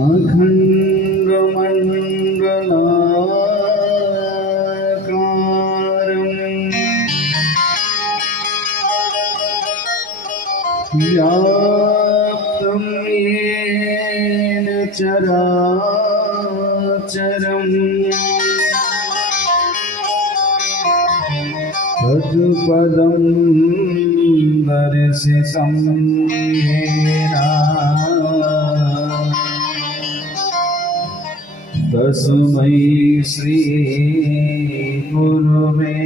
अखण्डमण्डलाकारम् व्याप्तं येन चराचरम् तत्पदं दर्शितं येन तस्मै श्री गुरुवे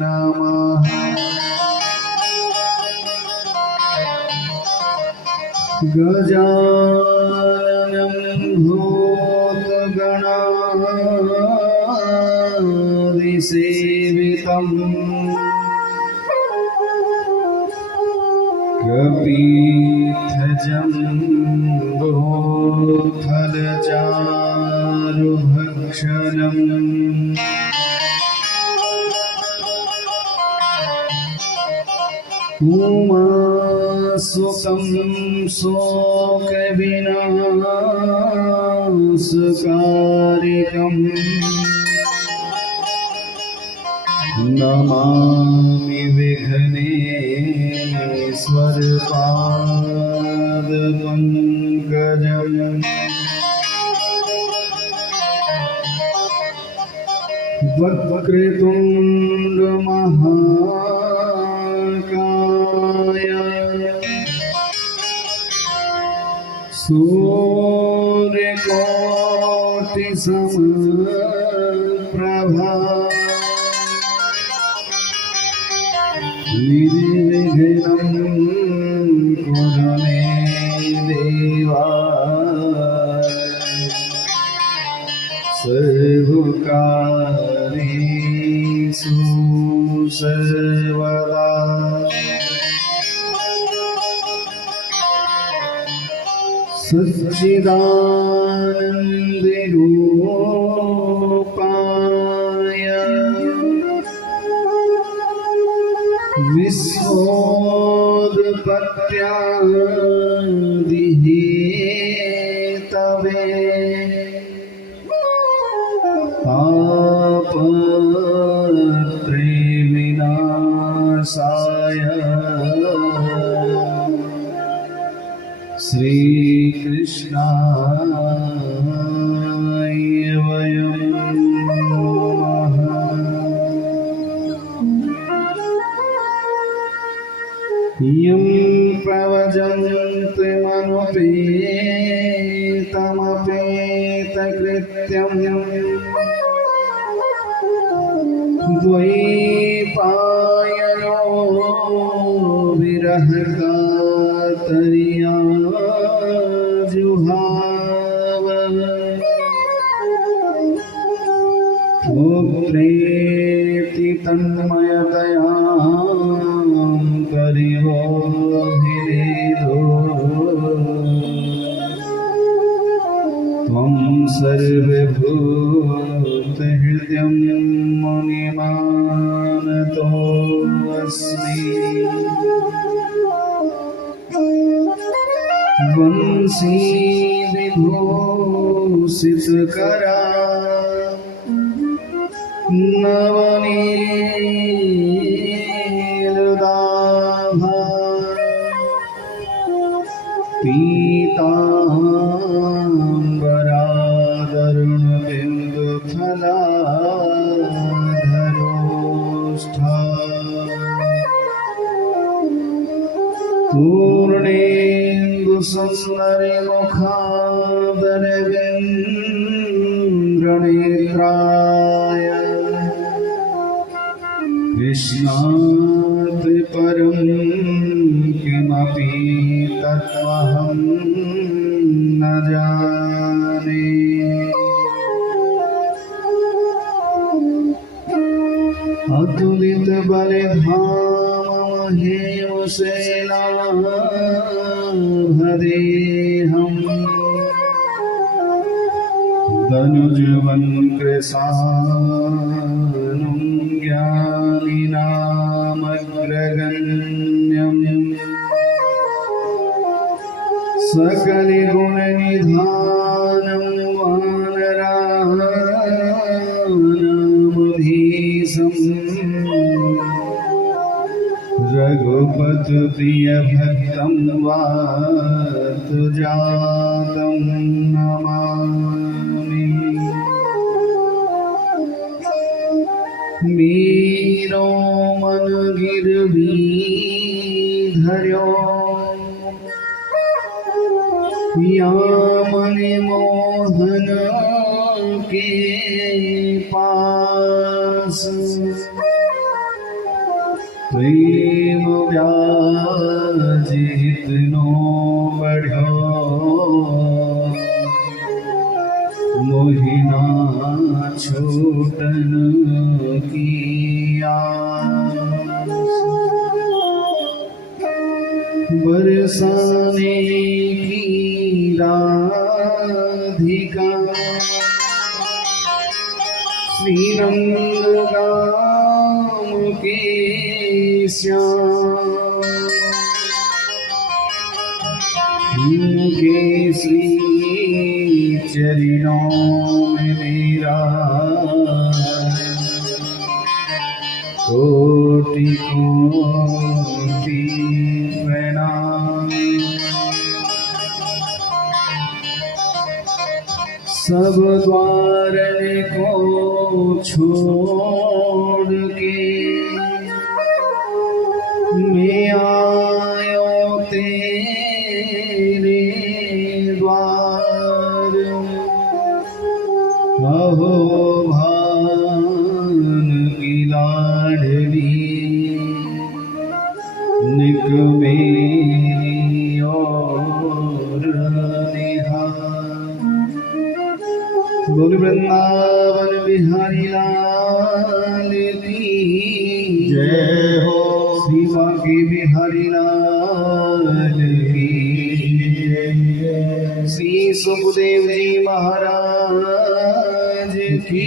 नमः। गजाननं भूतगणादिसेवितं कपित्थजम्बोफलचारुभक्षणम् उमासुतं शोकविनाशकारिकम् नमामि विघ्नेश्वरपादपङ्कजम्। वक्रतुण्डमहाकाय सूर्यकोटिसमप्रभा निर्विघ्नं कुरु मे देवा सर्वकार्येषु सर्वदा। सच्चिदानन्दरूपाय विश्वोत्पत्त्यादिहेतवे तापत्रयविनाशाय श्रीकृष्णाय वयं नमः। यं प्रवजन्तमनुपेतमपेतकृत्यं द्वैपायनो विरहकातर्या जुहाव पुत्रेति तन्मयतया परिवोभिरेदो त्वं सर्वभूतहृदयं मुनिमानतोऽस्मि। वंशी विभूषितकरा नवनीलदाभा पीताम्बरादरुणबिन्दुफलाधरोष्ठा पूर्णेन्दुसुन्दरमुखादरविन्द्रनेत्राय कृष्णात् परं किमपि तत्त्वहं न जाने। अतुलितबलिधामहेमशैलाभदेहम् धनुजवन्कृशानुं ज्ञानिनामग्रगण्यम् सकल गुण निधानं वानराणामधीशम् रघुपत प्रिय भक्तं वातजातं नमामि। मीरो मन गिरवी धर्यो या मन मोहन के पास प्रेम व्याज इतनो बढ़ो मोहिना छोटन की आस बरसाने की राधिका श्रीरंगगाम के श्याम उनके श्री चरणों में मेरा कोटि कोटि प्रणाम। सब द्वारन को छोड़ के मैं आयो तेरे द्वार। अहो भान की लाडली निक मेरी और निहार। बोल वृंदावन बिहारी लाल की जय हो। श्री बांके बिहारी लाल की जय। श्री सुखदेव जी महाराज की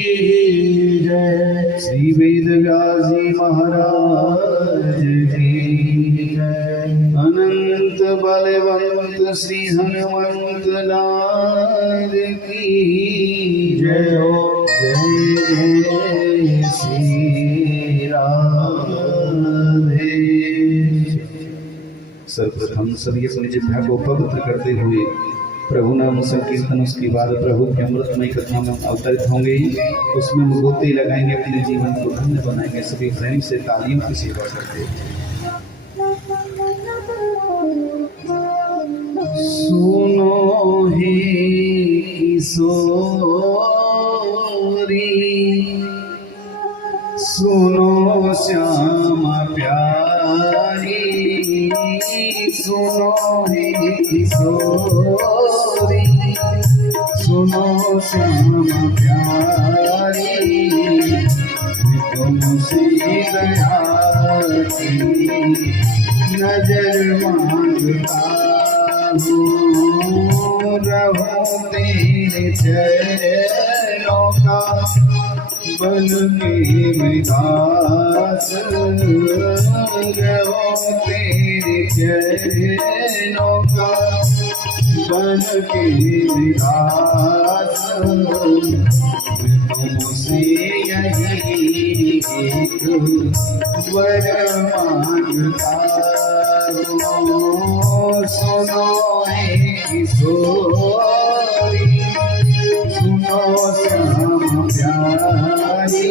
जय। श्री वेद व्यास जी महाराज की जय। अनंत बलवंत श्री हनुमंत लाल की जय हो। जय जय श्री राधे। सर्वप्रथम सभी अपनी जिह्वा को पवित्र करते हुए प्रभु नाम संकीर्तन, उसके बाद प्रभु के अमृतमय कथा में अवतरित होंगे, उसमें मुगोते लगाएंगे, अपने जीवन को धन्य बनाएंगे। सभी प्रेम से तालियों की सेवा करते। सुनो हे किशोरी, सुनो श्यामा प्यारी, सुनो हे किशोरी, सुनो श्यामा प्यारी, तुमसे दया की नजर मांगता हूँ। रहो तेरे चरणों का बन के दास। रहो तेरे चरणों का बन के दास। तुमसे यही एक वर मांगता हूँ। सुनो हे किशोरी, सुनो श्यामा प्यारी,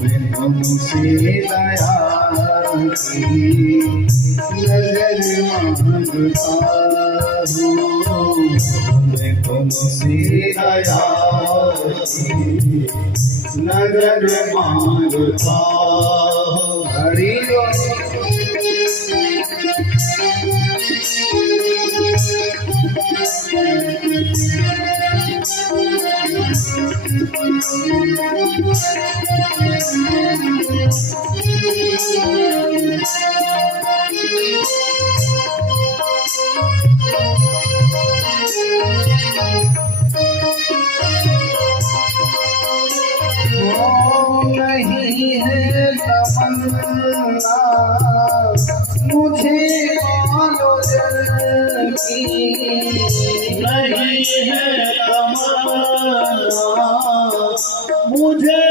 मैं तुमसे दया की नजर मांगता हूँ। मैं तुमसे दया की नजर मांगता हूँ। हरि नहीं है तमन्ना मुझे मानो जल की नहीं है तमन्ना मुझे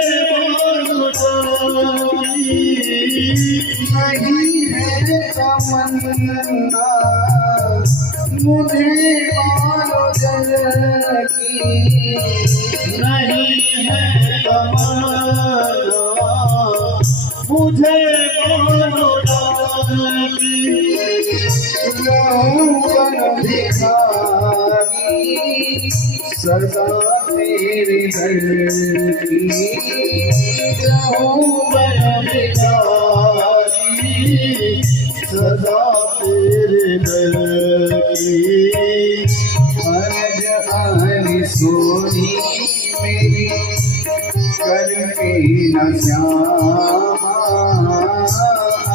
नहीं है तमन्ना मुझे मारो जल की नहीं है तमन्ना मुझे मारो जल की भिखारी सदा तेरे दर की भिखारी सदा तेरे दर की अर्ज आनी सोनी मेरी करके न श्यामा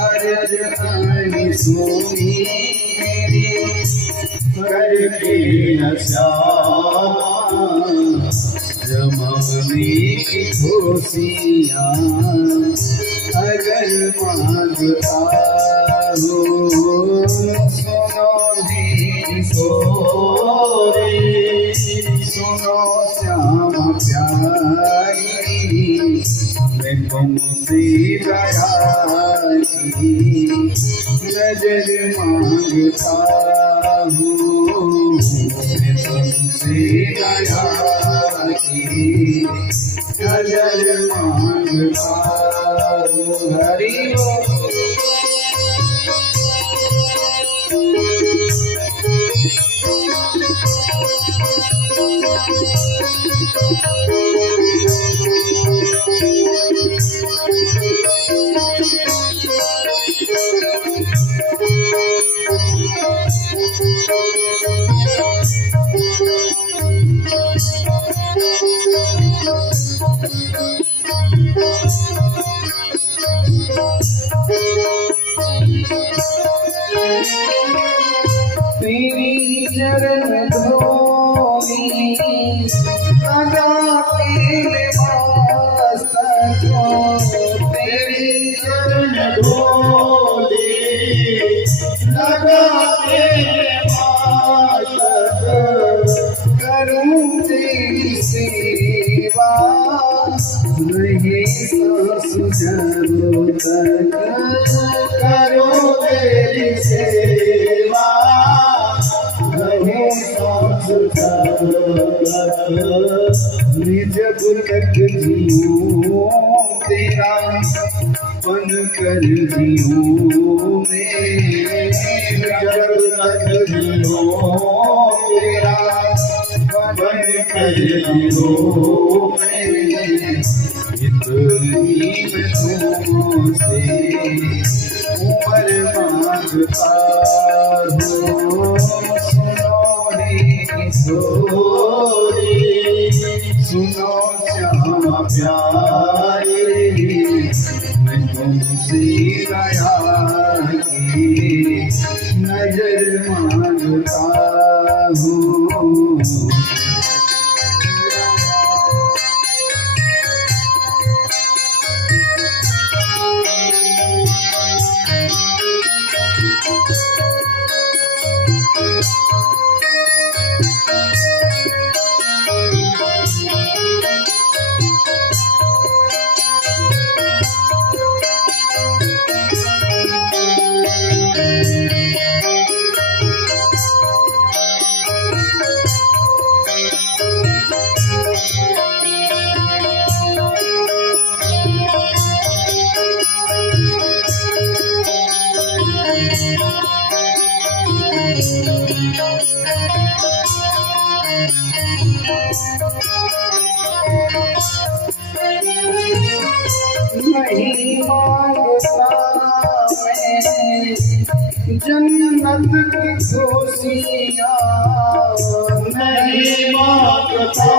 अर्ज आनी सोनी मेरी करके न श्यामा जमाने की खुशियाँ अगर मांगता हो सुनो जी सोरे सुनो श्यामा प्यारी मैं तुमसे दया की नजर मांगता हूँ मैं तुमसे दया की नजर मांगता हूँ हरि तेरी चरण धोनी लगा तेरे मस्तक तेरी चरण धोनी लगा तेरे मस्तक करूं तेरी सेवा नहीं सांस जब तक करूं तेरी सेवा जब तक जीऊं तेरा बन कर जीऊं मैं जब तक जीऊं तेरा बन कर जीऊं मैं इतनी मैं तुमसे उम्र मांगता हूँ सोरी सुनो श्यामा प्यारी मैं तुमसे दया की नजर मांगता हूँ नहीं मांगता मैं जन्नत की खुशियाँ नहीं मांगता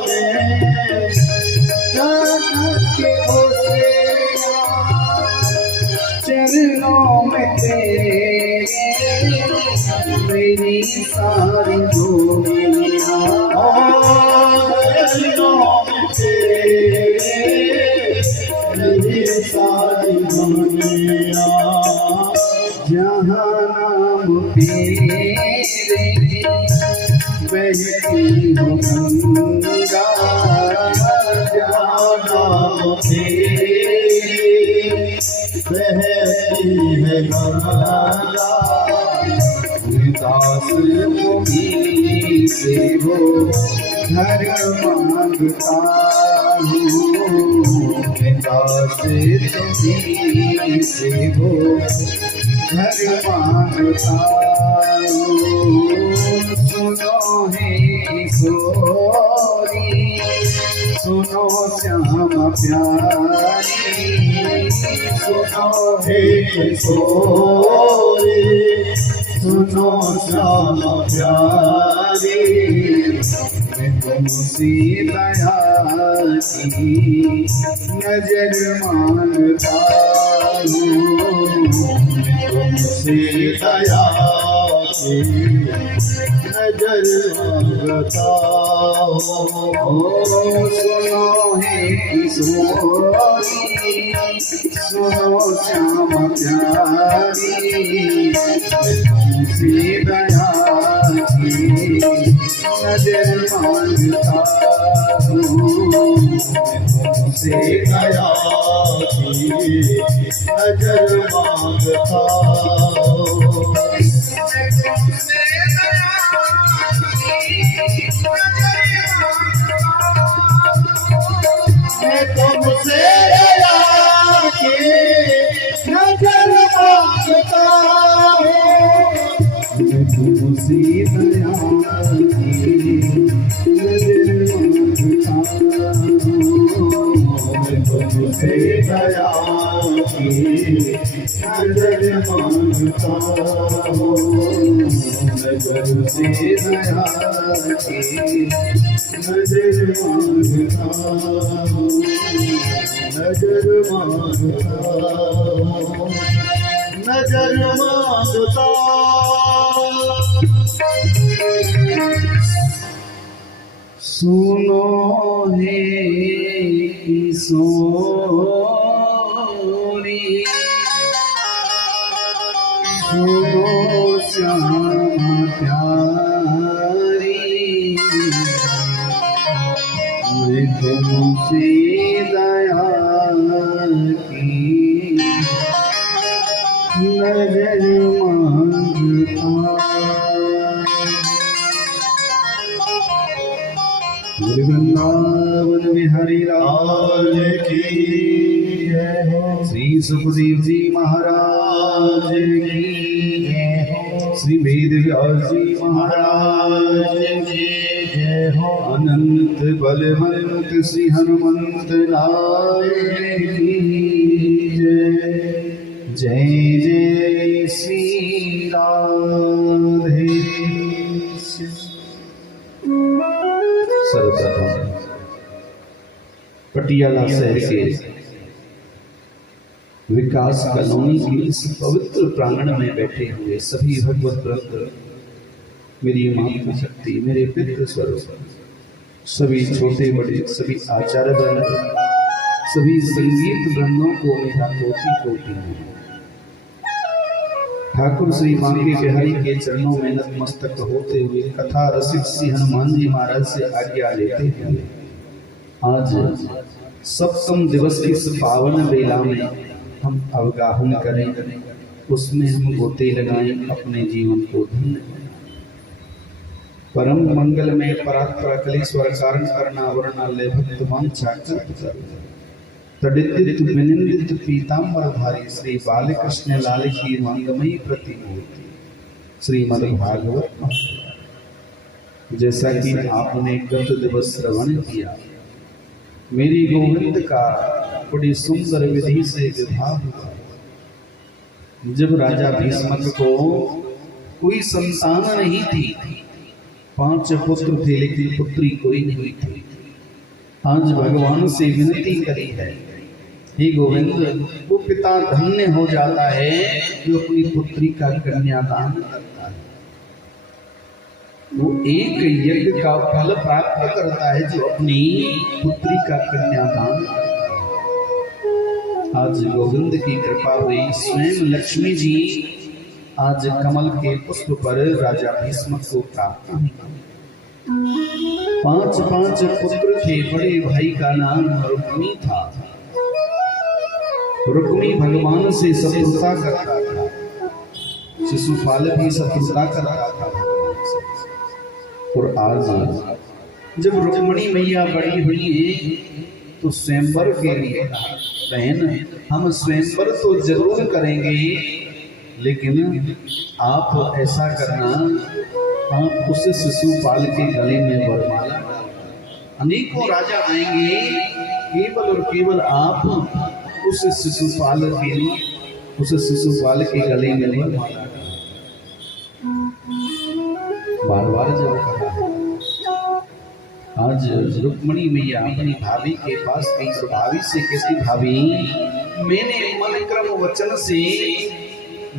मैं जन्नत की खुशियाँ चरणों में तेरे मेरी सारी दुनिया चरणों में तेरे मेरी सारी दुनिया जहाँ नाम तेरा बहती हो गंगा जाना तेरे, बहती है गंगा दास तुम्हीं से हो घर मांगता हूँ, दास तुम्हीं से हो घर मांगता हूँ। सुनो हे किशोरी सुनो श्याम प्यारी, सुनो हे किशोरी सुनो श्याम प्यारी, मैं तुमसे दया की नजर मांगता हूँ, मैं तुमसे दया की नजर मांगता हूँ। सुनो हे किशोरी सुनो श्याम प्यारी, तुमसे दया की नजर मांगता हूँ, तुमसे दया की नजर मांगता हूँ। मैं तुमसे दया की नजर मांगता हूँ, मैं तुमसे दया की नजर मांगता हूँ, मैं तुमसे दया की नजर मांगता हूँ, नजर से दया की नजर मांगता हूँ, नजर मांगता हूँ, नजर मांगता। सुनो हे किशोरी सुनो श्याम प्यारी, मैं तुमसे दया की नजर मांगता। वृंदावन बिहारी लाल की जय हो, श्री सुखदेव जी महाराज की जय हो, श्री वेद व्यास जी महाराज की जय हो, अनंत बलवंत श्री हनुमंत लाल की जय। जय जय श्री राधे। सर्वप्रथम पटियाला शहर के विकास कॉलोनी के इस पवित्र प्रांगण में बैठे हुए सभी भगवत भक्त, मेरी मातृशक्ति, मेरे पितृ स्वरूप, सभी छोटे बड़े, सभी आचार्य वृंद, सभी संगीत वृंदों को मेरा कोटि कोटि है। ठाकुर श्री बांके बिहारी के चरणों में नतमस्तक होते हुए कथा रसिक श्री हनुमान जी महाराज से आज्ञा लेते हुए आज सप्तम दिवस की इस पावन बेला में हम अवगाहन करें, उसमें हम गोते लगाएं, अपने जीवन को धन्य बनाएं। परम मंगल में परात्पर कलेश्वर कारण करणावरणालय भक्त वांछा कल्प तडित विनिंदित पीतांबरधारी श्री बालकृष्ण लाल की मंगमयी प्रतिमूर्ति श्रीमद् भागवत। जैसा कि आपने गत दिवस श्रवण किया, मेरी गोविंद का बड़ी सुंदर विधि से विवाह हुआ। जब राजा भीष्मक को कोई संतान नहीं थी, 5 पुत्र थे लेकिन पुत्री कोई नहीं थी। आज भगवान से विनती करी है, हे गोविंद, वो पिता धन्य हो जाता है जो अपनी पुत्री का कन्यादान करता है। वो एक यज्ञ का फल प्राप्त करता है जो अपनी पुत्री का कन्यादान करता है। आज गोविंद की कृपा हुई, स्वयं लक्ष्मी जी आज कमल के पुष्प पर राजा भीष्म को प्राप्त हुई। 5 पुत्र थे। बड़े भाई का नाम रुक्मी था। रुक्मी भगवान से शत्रुता करता था। शिशुपाल भी शत्रुता करता था भगवान से। और आज जब रुक्मिणी मैया बड़ी हुई है तो स्वयंवर के लिए कहा, बहन हम स्वयंवर तो जरूर करेंगे, लेकिन आप ऐसा करना, आप उस शिशुपाल के गले में वरमाला डालना। अनेकों राजा आएंगे, केवल और केवल आप उस शिशुपाल के गले में वरमाला डालना। बार बार जब कहा, आज रुक्मिणी मैया अपनी भाभी के पास गई तो भाभी से कहती, भाभी मैंने मन क्रम वचन से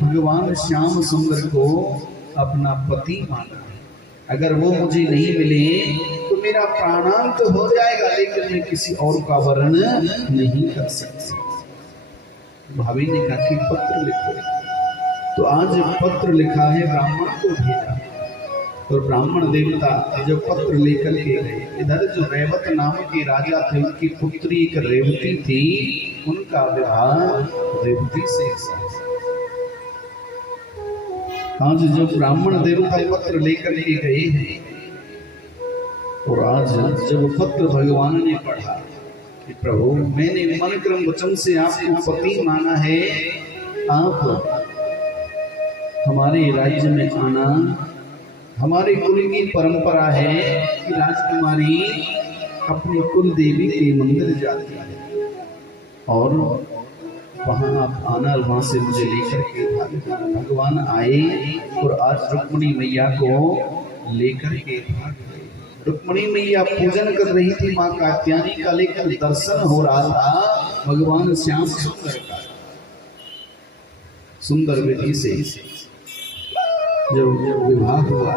भगवान श्याम सुंदर को अपना पति माना है। अगर वो मुझे नहीं मिले तो मेरा प्राणांत हो जाएगा, लेकिन मैं किसी और का वर्ण नहीं कर सकती। भाभी ने कहा कि पत्र लिखो। तो आज पत्र लिखा है, ब्राह्मण को भेजा। और ब्राह्मण देवता जब पत्र लेकर के गए, इधर जो रेवत नाम के राजा थे, उनकी पुत्री एक रेवती थी, उनका विवाह रेवती से। आज जो ब्राह्मण देवता पत्र लेकर के गए हैं, और आज जब पत्र भगवान ने पढ़ा कि प्रभु मैंने मन क्रम वचन से आपको पति माना है, आप हमारे राज्य में आना। हमारे कुल की परंपरा है कि राजकुमारी अपनी कुल देवी के मंदिर जाती है और वहां आप आना, वहां से मुझे लेकर के भाग। भगवान आए और आज रुक्मिणी मैया को लेकर के भाग गए। रुक्मिणी मैया पूजन कर रही थी माँ कात्यायनी का, लेकर दर्शन हो रहा था भगवान श्याम सुंदर का। सुंदर विधि से जब विवाह हुआ,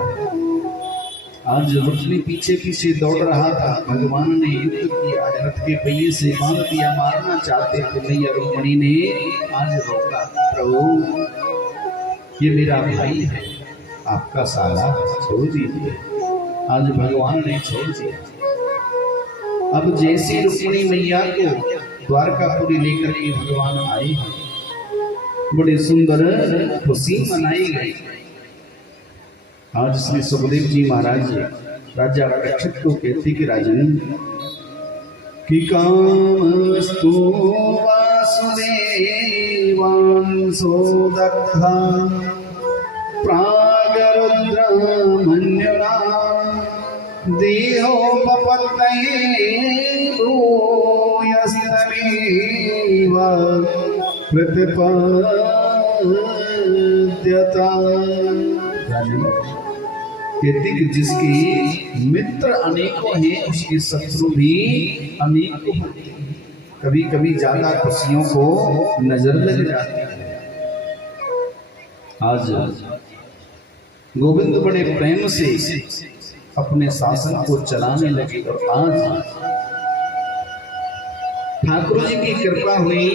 आज रुक्मिणी पीछे पीछे दौड़ रहा था। भगवान ने युद्ध किया, रथ के पहिए से बांध दिया, मारना चाहते थे। मैया रुक्मिणी ने आज रोका, प्रभु ये मेरा भाई है, आपका साला छोड़ दीजिए। आज भगवान ने छोड़ दिया। अब जैसी रुक्मिणी मैया को द्वारकापुरी लेकर के भगवान आए, बड़े सुंदर खुशी मनाई गई। आज श्री सुखदेव जी महाराज राजा परीक्षित को कहते कि राजन कि कामस्तु वासुदेवांसो दग्धा प्रागरुद्रमन्युना देहोपपत्तये भूयस्तमेव प्रतिपद्यता। कहते कि जिसके मित्र अनेकों हैं, उसके शत्रु भी अनेकों होते हैं। कभी कभी ज्यादा खुशियों को नजर लग जाती है। आज गोविंद बड़े प्रेम से अपने शासन को चलाने लगे और आज ठाकुर जी की कृपा हुई।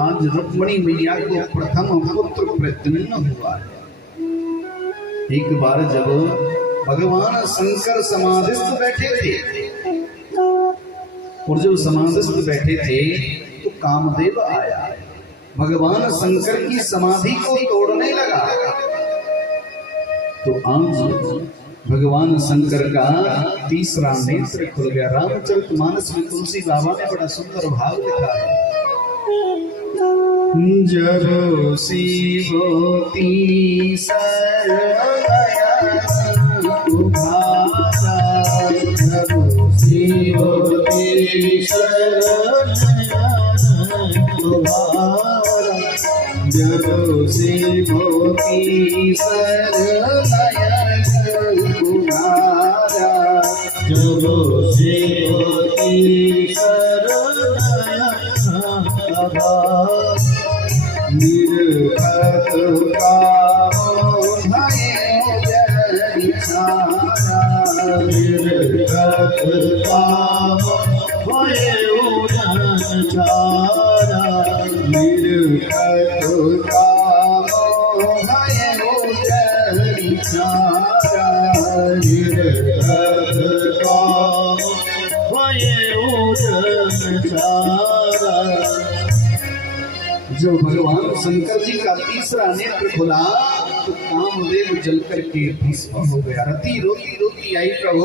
आज रुक्मिणी मैया को प्रथम पुत्र प्रत्युम्न हुआ है। एक बार जब भगवान शंकर समाधिस्थ बैठे थे, और जब समाधिस्थ बैठे थे तो कामदेव आया, भगवान शंकर की समाधि को तोड़ने लगा। तो आज भगवान शंकर का तीसरा नेत्र खुल गया। रामचरितमानस में तुलसी बाबा ने बड़ा सुंदर भाव लिखा है, जब शिवती सरया तुम्हारा, जब शिवती सरया तुम्हारा, जब शिवती सरया तुम्हारा, जब शिवती सरया निर्भत कामो भयो जनिछारा, निर्भत कामो भयो जनिछारा, निर्भत कामो भयो सारा जब भगवान शंकर जी का तीसरा नेत्र खुला तो कामदेव जल करके भस्म हो गया। रति रोती रोती आई, प्रभु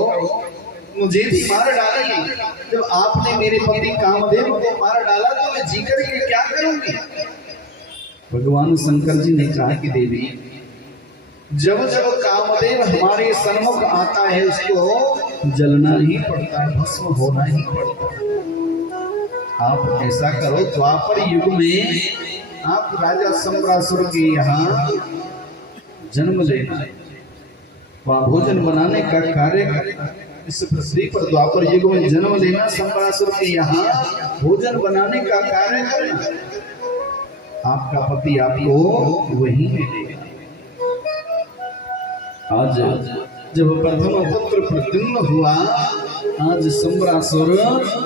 मुझे भी मार डाला। जब आपने मेरे पति कामदेव को मार डाला तो मैं जी करके क्या करूंगी। भगवान शंकर जी ने कहा कि देवी, जब जब कामदेव हमारे सन्मुख आता है उसको जलना ही पड़ता है, भस्म होना ही पड़ता है। आप ऐसा करो, द्वापर युग में आप राजा सम्रासुर के यहाँ जन्म लेना, वहाँ भोजन बनाने का कार्य करना। इस पृथ्वी पर द्वापर युग में जन्म लेना, सम्रासुर के यहाँ भोजन बनाने का कार्य करना। आपका पति आपको वही मिलेगा। आज जब प्रथम पुत्र प्रद्युम्न हुआ, आज सम्रासुर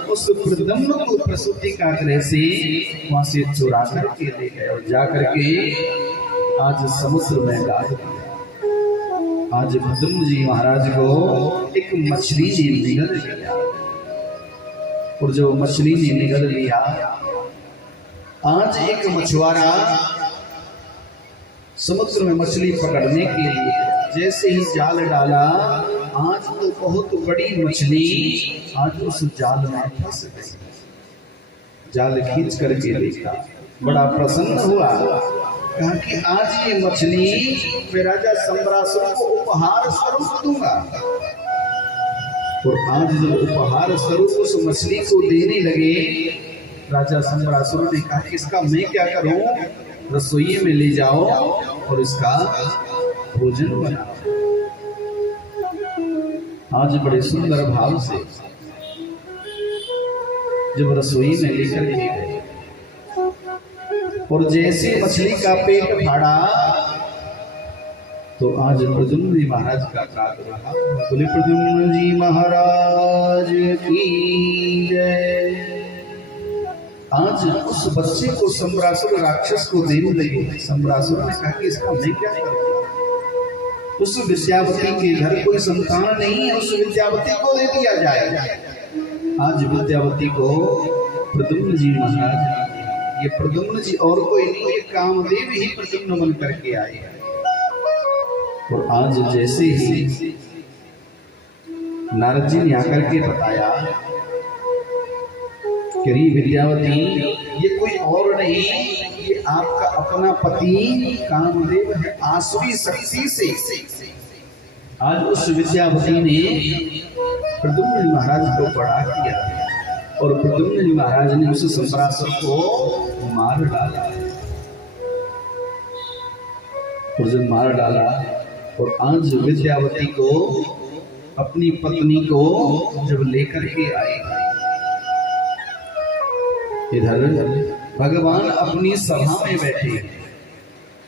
उस प्रद्युम्न को प्रसूति का गृह से वहां से चुरा करके ले गए और जाकर के आज समुद्र में डाल दिया। आज प्रद्युम्न जी महाराज को एक मछली ने निगल लिया, और जो मछली ने निगल लिया, आज एक मछुआरा समुद्र में मछली पकड़ने के लिए जैसे ही जाल डाला, आज तो बहुत बड़ी मछली आज उस जाल में फंस गई। जाल खींच करके देखा, बड़ा प्रसन्न हुआ, कहा कि आज ये मछली मैं राजा सम्रासुर को उपहार स्वरूप दूंगा। और आज जब उपहार स्वरूप उस मछली को देने लगे, राजा सम्रासुर ने कहा कि इसका मैं क्या करूं, रसोई में ले जाओ और इसका भोजन बनाओ। आज बड़े सुंदर भाव से जब रसोई में लेकर के गए, और जैसे मछली का पेट फाड़ा तो आज प्रद्युम्न जी महाराज का काग रहा। बोले प्रद्युम्न जी महाराज की जय। आज उस बच्चे को सम्रासुर राक्षस को देने लगे। सम्रासुर ने कहा कि इसका मैं क्या करूं, उस विद्यावती के घर कोई संतान नहीं है, उस विद्यावती को दे दिया जाए। आज विद्यावती को प्रद्युम्न जी महाराज, ये प्रद्युम्न जी और कोई नहीं, ये कामदेव ही प्रद्युम्न बन करके आए। और आज जैसे ही नारद जी ने आकर के बताया कि विद्यावती ये कोई और नहीं, ये आपका अपना पति कामदेव है। आसुरी शक्ति से आज उस विद्यावती ने प्रद्युम्न जी महाराज को बड़ा किया, और प्रद्युम्न जी महाराज ने उस सम्रासुर को मार डाला। और जब मार डाला, और आज विद्यावती को, अपनी पत्नी को जब लेकर के आए, इधर भगवान अपनी सभा में बैठे,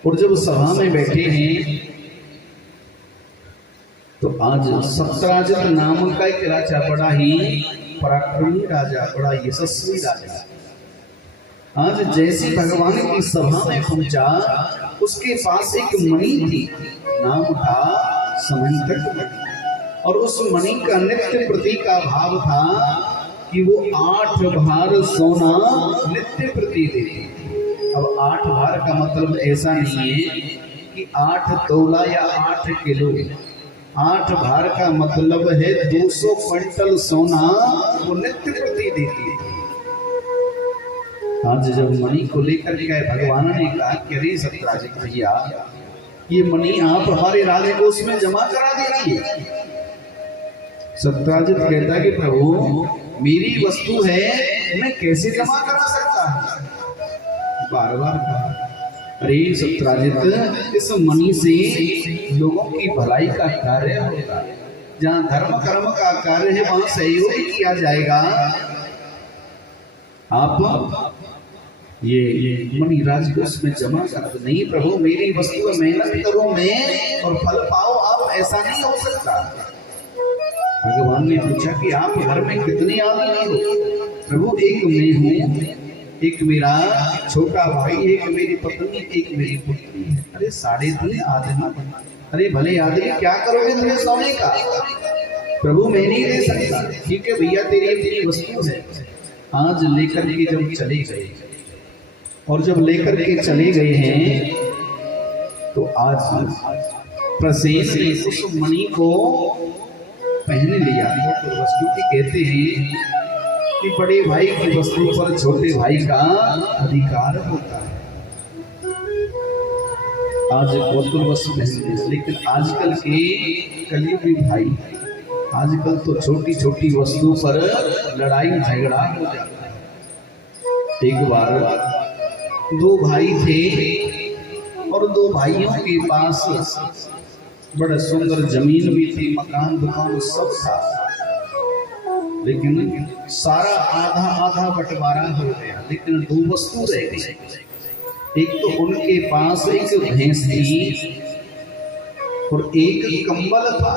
और जब सभा में बैठे हैं तो आज सत्यराजित नाम का एक राजा, बड़ा ही पराक्रमी राजा, बड़ा यशस्वी राजा, आज जैसे भगवान की सभा में पहुंचा, उसके पास एक मणि थी, नाम था समंतक मणि। और उस मणि का नित्य प्रति का भाव था कि वो 8 भार सोना नित्य प्रति देती। अब 8 भार का मतलब ऐसा नहीं है कि 8 तोला या 8 किलो। 8 भार का मतलब है 200 क्विंटल सोना वो नित्य प्रति देती है। आज जब मणि को लेकर गए, भगवान ने कहा कि अरे सत्यराजित भैया, ये मणि आप हमारे राजकोष में जमा करा दीजिए। सत्यराजित कहता है कि प्रभु मेरी वस्तु है, मैं कैसे जमा करा सकता हूं। बार बार कहा, अरे सत्यराजित, इस मणि से लोगों की भलाई का कार्य होगा। जहाँ धर्म कर्म का कार्य है वहां सहयोग किया जाएगा। आप ये मणि राजकोष में जमा कर दो। नहीं प्रभु, मेरी वस्तु में मेहनत करूं मैं और फल पाओ आप, ऐसा नहीं हो सकता। भगवान ने पूछा कि आप घर में कितने आदमी हो? प्रभु एक मैं हूँ, एक मेरा छोटा भाई, एक मेरी पत्नी, एक मेरी पुत्री है। अरे 3.5 आदमी। अरे भले आदमी क्या करोगे तुम्हें सोने का? प्रभु मैं नहीं दे सकता। ठीक है भैया, तेरी अपनी वस्तु है। आज लेकर के जब चले गए, और जब लेकर के चले गए हैं, तो आज प्रसेन ने उस मणि को पहन लिया। तो वस्तु की कहते हैं कि बड़े भाई की वस्तु पर छोटे भाई का अधिकार होता है। आज गोकुल वस्तु पहनते, लेकिन आजकल के कलयुगी भाई, आजकल तो छोटी छोटी वस्तु पर लड़ाई झगड़ा हो जाता है। एक बार दो भाई थे, और दो भाइयों के पास बड़ा सुंदर जमीन भी थी, मकान दुकान सब था, लेकिन सारा आधा आधा बंटवारा हो गया। लेकिन दो वस्तु रह गई। एक तो उनके पास एक भैंस थी और एक कंबल था।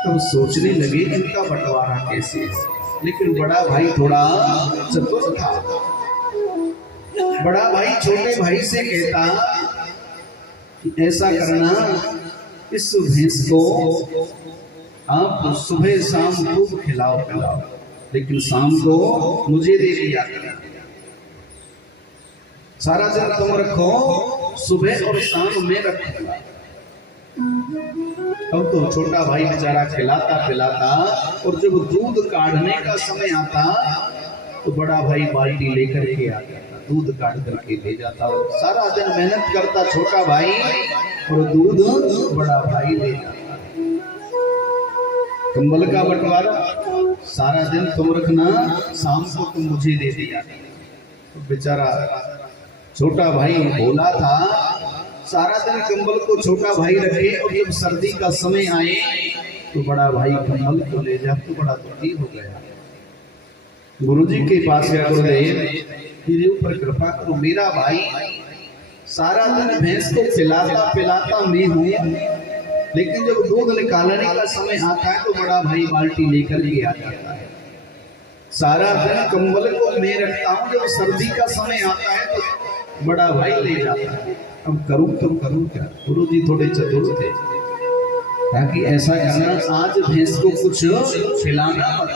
तब सोचने लगे इनका बंटवारा कैसे है। लेकिन बड़ा भाई थोड़ा चतुर था। बड़ा भाई छोटे भाई से कहता कि ऐसा करना, इस भैंस को आप सुबह शाम खूब खिलाओ पिलाओ, लेकिन शाम को मुझे दे दिया करना। सारा दिन तुम रखो, सुबह और शाम में रखो। अब तो छोटा भाई बेचारा खिलाता पिलाता, और जब दूध काढ़ने का समय आता तो बड़ा भाई बाल्टी लेकर के आ जाता, दूध काढ़ करके ले जाता। सारा दिन मेहनत करता छोटा भाई, और दूध बड़ा भाई ले जाता। कंबल का बंटवारा, सारा दिन तुम रखना, शाम को तुम मुझे दे दिया। तो बेचारा छोटा भाई भोला था, सारा दिन कंबल को छोटा भाई रखे, और जब सर्दी का समय आए तो बड़ा भाई कंबल को ले जा। तो बड़ा दुखी हो गया। गुरुजी के पास गया, गुरुदेव मेरे ऊपर कृपा करो, मेरा भाई सारा दिन भैंस को खिलाता पिलाता मैं हूँ, लेकिन जब दूध निकालने का समय आता है तो बड़ा भाई बाल्टी लेकर के आ जाता है। सारा दिन कंबल को मैं रखता हूँ, जब सर्दी का समय आता है तो बड़ा भाई ले जाता है। अब करूँ तो करूँ क्या? गुरुजी थोड़े चतुर थे, ताकि ऐसा करना, आज भैंस को कुछ खिलाना मत,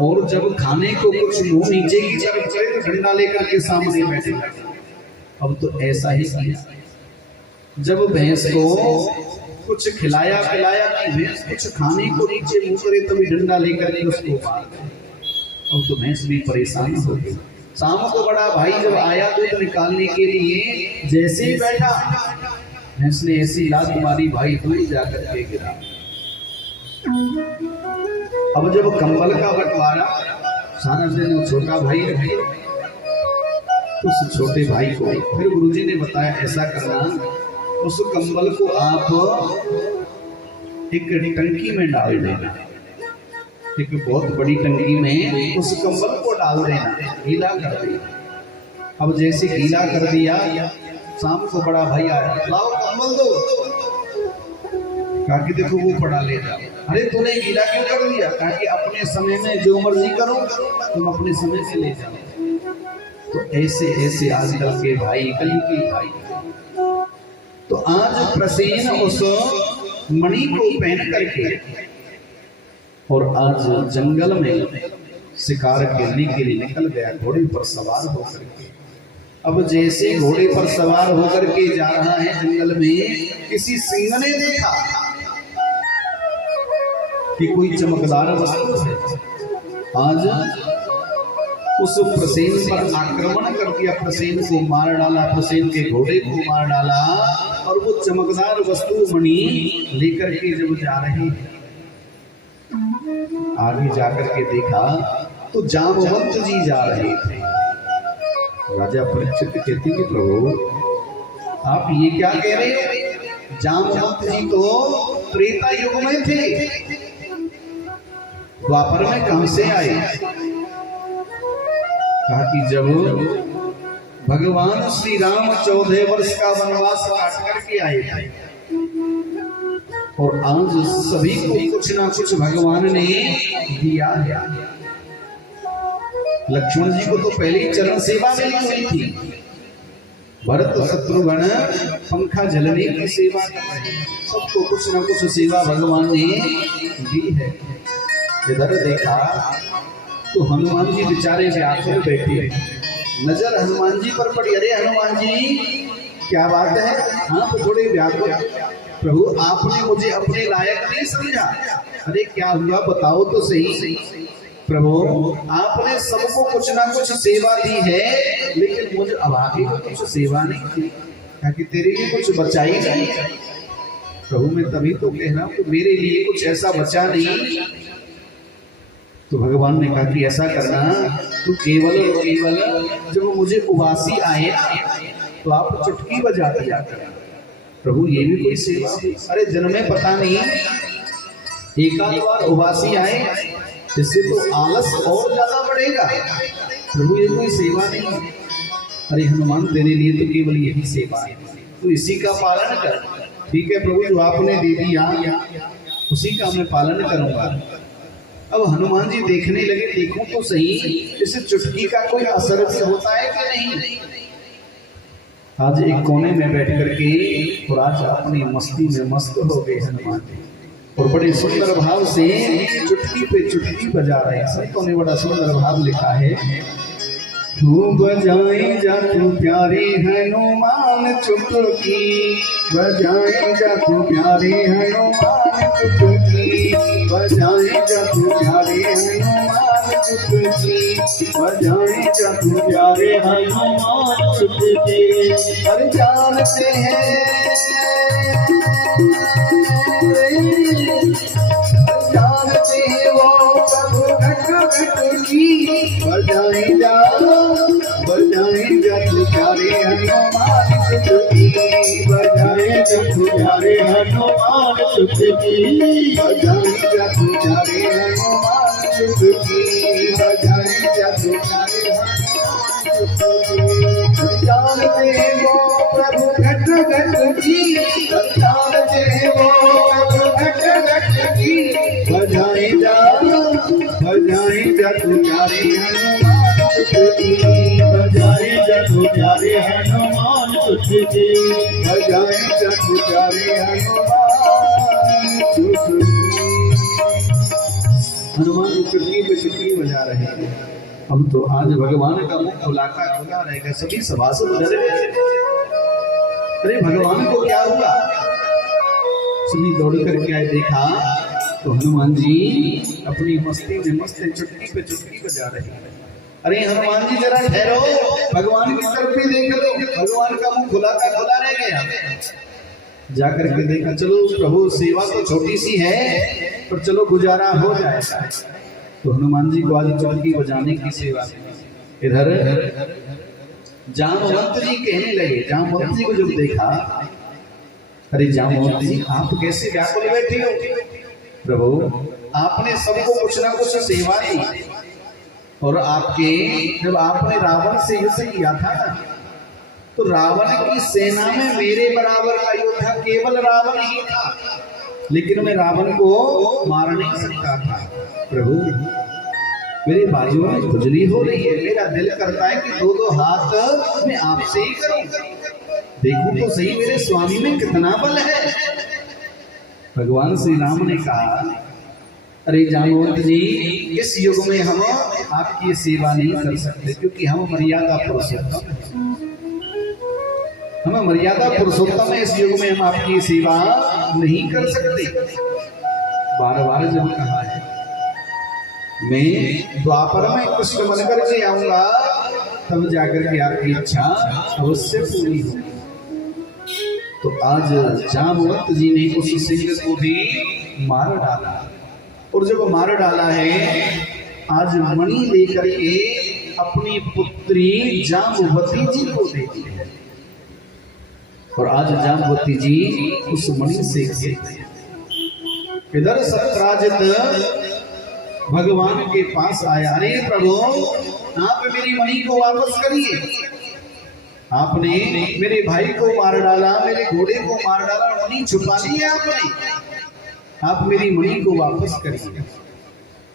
और जब खाने को कुछ मुंह नीचे की तरफ करे तो डंडा लेकर के सामने बैठेगा। अब तो ऐसा ही किया, जब भैंस को कुछ खिलाया पिलाया कि भैंस कुछ खाने को नीचे मुंह करे, तभी डंडा लेकर के उसको मार दे। अब तो भैंस भी परेशान हो गई। शाम को बड़ा भाई जब आया दूध निकालने के लिए, जैसे ही बैठा, भैंस ने ऐसी लात मारी, भाई दूर जाकर के गिरा। अब जब कंबल का बंटवारा, सारा दिन छोटा भाई रखे, उस छोटे भाई को फिर गुरुजी ने बताया ऐसा करना, उस कंबल को आप एक टंकी में डाल देना, एक बहुत बड़ी टंकी में उस कंबल को डाल देना, गीला कर देना। अब जैसे गीला कर दिया, शाम को बड़ा भाई आया, लाओ कंबल दो। कहा कि देखो वो पड़ा ले जाओ। अरे तूने गीला क्यों कर दिया? कहा कि अपने समय में जो मर्जी करो, तुम अपने समय से ले जाओ। तो ऐसे ऐसे आजकल के भाई, कलयुगी भाई। तो आज प्रसेन उस मणि को पहन करके, और आज जंगल में शिकार करने के लिए निकल गया, घोड़े पर सवार होकर के। अब जैसे घोड़े पर सवार होकर के जा रहा है जंगल में, किसी सिंह ने देखा कि कोई चमकदार वस्तु है। आज उस प्रसेन पर आक्रमण कर दिया, प्रसेन को मार डाला, प्रसेन के घोड़े को मार डाला, और वो चमकदार वस्तु मणि लेकर के जब जा रहे हैं, आगे जाकर के देखा तो जामवंत जी जा रहे थे। राजा परीक्षित कहते कि प्रभु आप ये क्या कह रहे हो? जामवंत जी तो त्रेता युग में थे, द्वापर में कहां से आए? कहा कि जब भगवान श्री राम 14 वर्ष का वनवास काट करके आए थे, और आज सभी को कुछ ना कुछ भगवान ने दिया है। लक्ष्मण जी को तो पहले ही चरण सेवा मिली हुई थी, भरत शत्रुघ्न पंखा झलने की सेवा कर रहे हैं। सबको कुछ ना कुछ सेवा भगवान ने दी है। इधर देखा तो हनुमान जी बेचारे व्याकुल बैठे, नजर हनुमान जी पर पड़ी। अरे हनुमान जी क्या बात है, आप थोड़े व्याकुल, प्रभु आपने मुझे अपने लायक नहीं समझा। अरे क्या हुआ बताओ तो सही। प्रभु आपने सबको कुछ ना कुछ सेवा दी है, लेकिन मुझे अभागी को कुछ सेवा नहीं दी, ताकि तेरे लिए कुछ बचाई नहीं। प्रभु मैं तभी तो कह रहा हूँ कि मेरे लिए कुछ ऐसा बचा नहीं। तो भगवान ने कहा कि ऐसा करना, तू केवल और केवल जब मुझे उबासी आए तो आप चुटकी बजा दिया। प्रभु ये भी कोई सेवा? अरे जन्म में पता नहीं एक आध बार उबासी आए, इससे तो आलस और ज्यादा बढ़ेगा। प्रभु ये कोई सेवा नहीं। अरे हनुमान तेरे लिए तो केवल यही सेवा है, तू इसी का पालन कर। ठीक है प्रभु, जो आपने दे दिया उसी का मैं पालन करूंगा। अब हनुमान जी देखने लगे, देखूं तो सही इस चुटकी का कोई असर भी होता है कि नहीं। आज एक कोने में बैठ करके और आज अपनी मस्ती में मस्त हो गए हनुमान जी, और बड़े सुंदर भाव से चुटकी पे चुटकी बजा रहे हैं। संतों ने बड़ा सुंदर भाव लिखा है, तू बजाए जा तू प्यारे हनुमान चुटकी, बजाए जा तू प्यारे हनुमान चुटकी, बजाए जा तू प्यारे हनुमान चुटकी, बजाए जा तू प्यारे हनुमान चुटकी। अरे जानते हैं वो प्रभु घट घट की, बजाए जा तू प्यारे हनुमान चुटकी, बजाए जा तू प्यारे हनुमान चुटकी, बजाए जा तू प्यारे हनुमान चुटकी, बजाए जा तू प्यारे हनुमान चुटकी। जानते वो प्रभु घट घट की, जानते वो प्रभु घट घट की, बजाए जा तू प्यारे हनुमान चुटकी, बजाए जा तू प्यारे हनुमान चुटकी, बजाए जा तू प्यारे हनुमान चुटकी। हनुमान चुटकी पे चुटकी बजा रहे हैं। अब तो आज भगवान का मुख खुला रहेगा, सभी सभासद डरे। अरे भगवान को क्या हुआ? सभी दौड़ करके आए, देखा तो हनुमान जी अपनी मस्ती में मस्त चुटकी पे चुटकी बजा रहे हैं। अरे हनुमान जी जरा ठहरो, भगवान की तरफ भी देख लो। भगवान का मुंह खुला रह गया। जाकर के देखा, चलो प्रभु सेवा तो छोटी सी है पर चलो गुजारा हो जाएगा। तो हनुमान जी को आज चुटकी बजाने की सेवा। इधर जामवंत जी कहने लगे, जामवंत जी को जब देखा, अरे जामवंत जी आप कैसे व्याकुल बैठे हो? प्रभु आपने सबको कुछ ना कुछ सेवा दी, और जब आपने रावण से युद्ध किया था ना, तो रावण की सेना में मेरे बराबर का योद्धा केवल रावण ही था, लेकिन मैं रावण को मार नहीं सकता था। प्रभु मेरे बाजू में खुजली हो रही है, मेरा दिल करता है कि दो हाथ मैं आपसे ही करूं, देखूं तो सही मेरे स्वामी में कितना बल है। भगवान श्री राम ने कहा, अरे जामवंत जी इस युग में हम आपकी सेवा नहीं कर सकते, क्योंकि हम मर्यादा पुरुषोत्तम हैं। हम मर्यादा पुरुषोत्तम है, इस युग में हम आपकी सेवा नहीं कर सकते। बार बार जब कहा है, मैं द्वापर में कृष्ण बनकर के आऊंगा, तब जाकर के आपकी इच्छा अवश्य पूरी होगी। तो आज जामवंत जी ने उस सिंह को भी मार डाला, और जब मार डाला है, आज मणि लेकर के अपनी पुत्री जामवती जी को दे दी है, और आज जामवती जी उस मणि से इधर सत्राजित भगवान के पास आया। अरे प्रभु आप मेरी मणि को वापस करिए, आपने मेरे भाई को मार डाला, मेरे घोड़े को मार डाला, मणि छुपा ली है आपने, आप मेरी मणि को वापस करिए।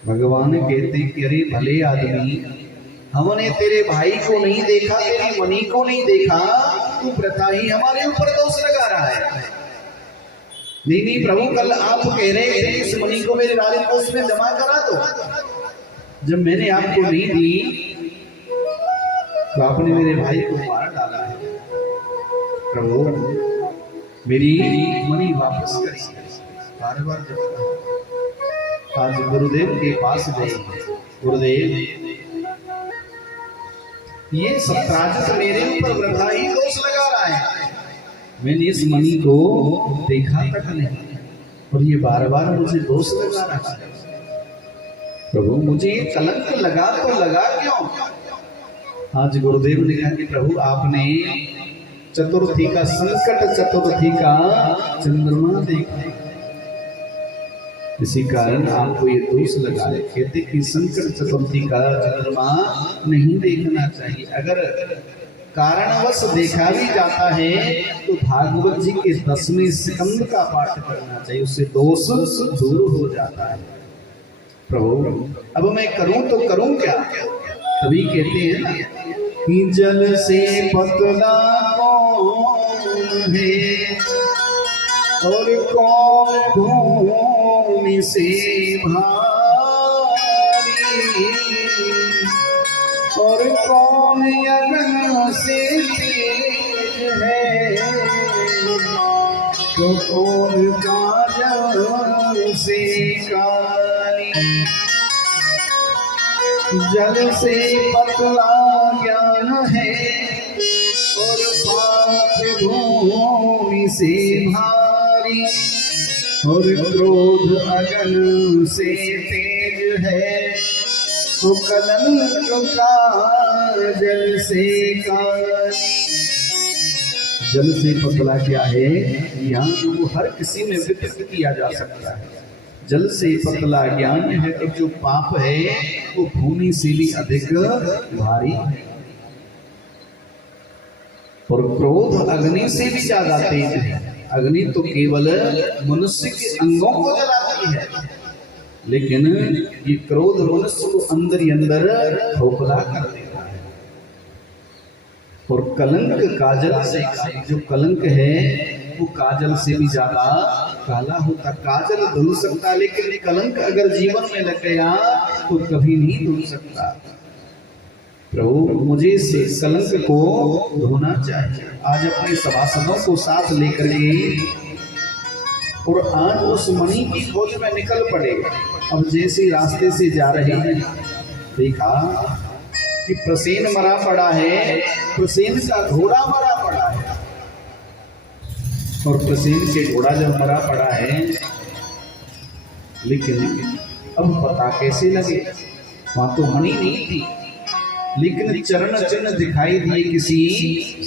भगवान कहते कि अरे भले आदमी, हमने तेरे भाई को नहीं देखा, तेरी मणि को नहीं देखा, तू प्रथा ही हमारे ऊपर दोष लगा रहा है। नहीं नहीं प्रभु, कल आप कह रहे थे इस मणि को मेरे राजकोष में जमा करा दो। जब मैंने आपको नहीं दी तो आपने मेरे भाई को मार डाला है। प्रभु मेरी मणि वापस करिए। बार बार जब आज गुरुदेव के पास गए, गुरुदेव ये सत्राजित मेरे ऊपर वृथा ही दोष लगा रहा है। मैंने इस मणि को देखा तक नहीं और ये बार बार मुझे दोष लगा रहा है। प्रभु मुझे ये कलंक लगा तो लगा क्यों? आज गुरुदेव ने कहा कि प्रभु आपने चतुर्थी का संकट, चतुर्थी का चंद्रमा देखा, इसी कारण आपको ये दोष लगा है। कहते कि संकट चतुर्थी का चंद्रमा नहीं देखना चाहिए। अगर कारणवश देखा भी जाता है तो भागवत जी के 10वें स्कंद का पाठ करना चाहिए, उससे दोष दूर हो जाता है। प्रभु अब मैं करूं तो करूं क्या? तभी कहते हैं ना कि जल से पतला कौन है और कौन भूमि से भारी, और कौन अगन से तेज है, तो कौन काजल से काली। जल से पतला ज्ञान है और पाप भूमि से भारी, और क्रोध अगन से तेज है, तो कलंक का जल से काली। जल से पतला क्या है? यहाँ वो हर किसी में वितरित किया जा सकता है। जल से पतला ज्ञान है और जो पाप है वो भूमि से भी अधिक भारी है, और क्रोध अग्नि से भी ज्यादा तेज है। अग्नि तो केवल मनुष्य के अंगों को जलाती है, लेकिन ये क्रोध मनुष्य को अंदर ही अंदर खोखला कर देता है। और कलंक काजल से, जो कलंक है वो काजल से भी ज्यादा काला होता। काजल धुल सकता, लेकिन कलंक अगर जीवन में लग गया तो कभी नहीं धुल सकता। प्रभु मुझे इस कलंक को धोना चाहिए। आज अपने सभासदों को साथ लेकर के और आज उस मणि की खोज में निकल पड़े। अब जैसे रास्ते से जा रहे हैं देखा कि प्रसेन मरा पड़ा है, प्रसेन का घोड़ा मरा पड़ा है, और प्रसेन के घोड़ा जब मरा पड़ा है, लेकिन अब पता कैसे लगे? वहां तो मणि नहीं थी, लेकिन चरण चिन्ह दिखाई दिए किसी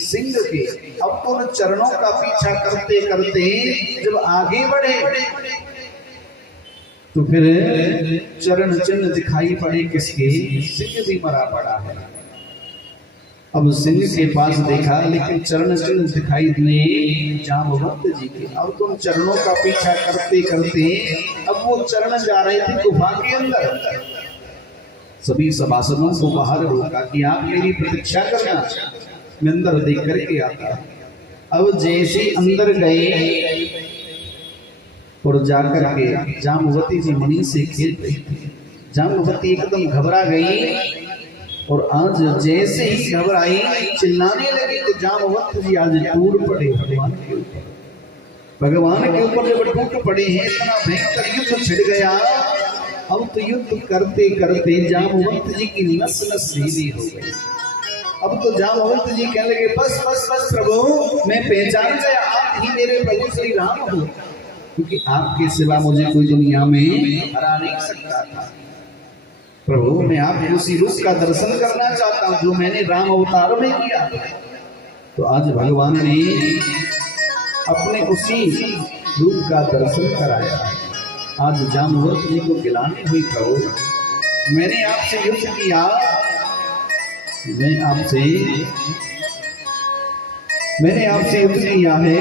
सिंह के। अब तो उन चरणों का पीछा करते करते जब आगे बढ़े तो फिर चरण चिन्ह दिखाई पड़े किसके? सिंह भी मरा पड़ा है। अब सिंह के पास देखा, लेकिन चरण चिन्ह दिखाई दिए जाम्बवंत जी के। अब तुम चरणों का पीछा करते करते अब वो चरण जा रहे थे गुफा के अंदर। सभी सभासदों को बाहर रोका कि आप मेरी प्रतीक्षा करना, मैं अंदर देख करके आता। अब जैसे अंदर गए और जाकर के जाम्बवती जी मणि से खेल रही थी। जाम्बवती एकदम घबरा गई, और आज जैसे ही घबराई चिल्लाने लगी तो जाम्बवंत जी आज टूट पड़े भगवान के ऊपर। भगवान के ऊपर जब टूट पड़े हैं, इतना भयंकर युद्ध छिड़ गया। अब तो युद्ध करते करते जाम्बवंत जी की नस नस ढीली हो गई। अब तो जाम्बवंत जी कहने लगे बस बस बस प्रभु, मैं पहचान गया आप ही मेरे प्रभु श्री राम हो, क्योंकि आपके सिवा मुझे कोई दुनिया में हरा नहीं सकता था। प्रभु मैं आपके उसी रूप का दर्शन करना चाहता हूँ जो मैंने राम अवतार में किया। तो आज भगवान ने अपने उसी रूप का दर्शन कराया। आज जाम्बवंत जी को गिलानी हुई प्रभु, मैंने आपसे युद्ध किया, मैंने आपसे युद्ध किया है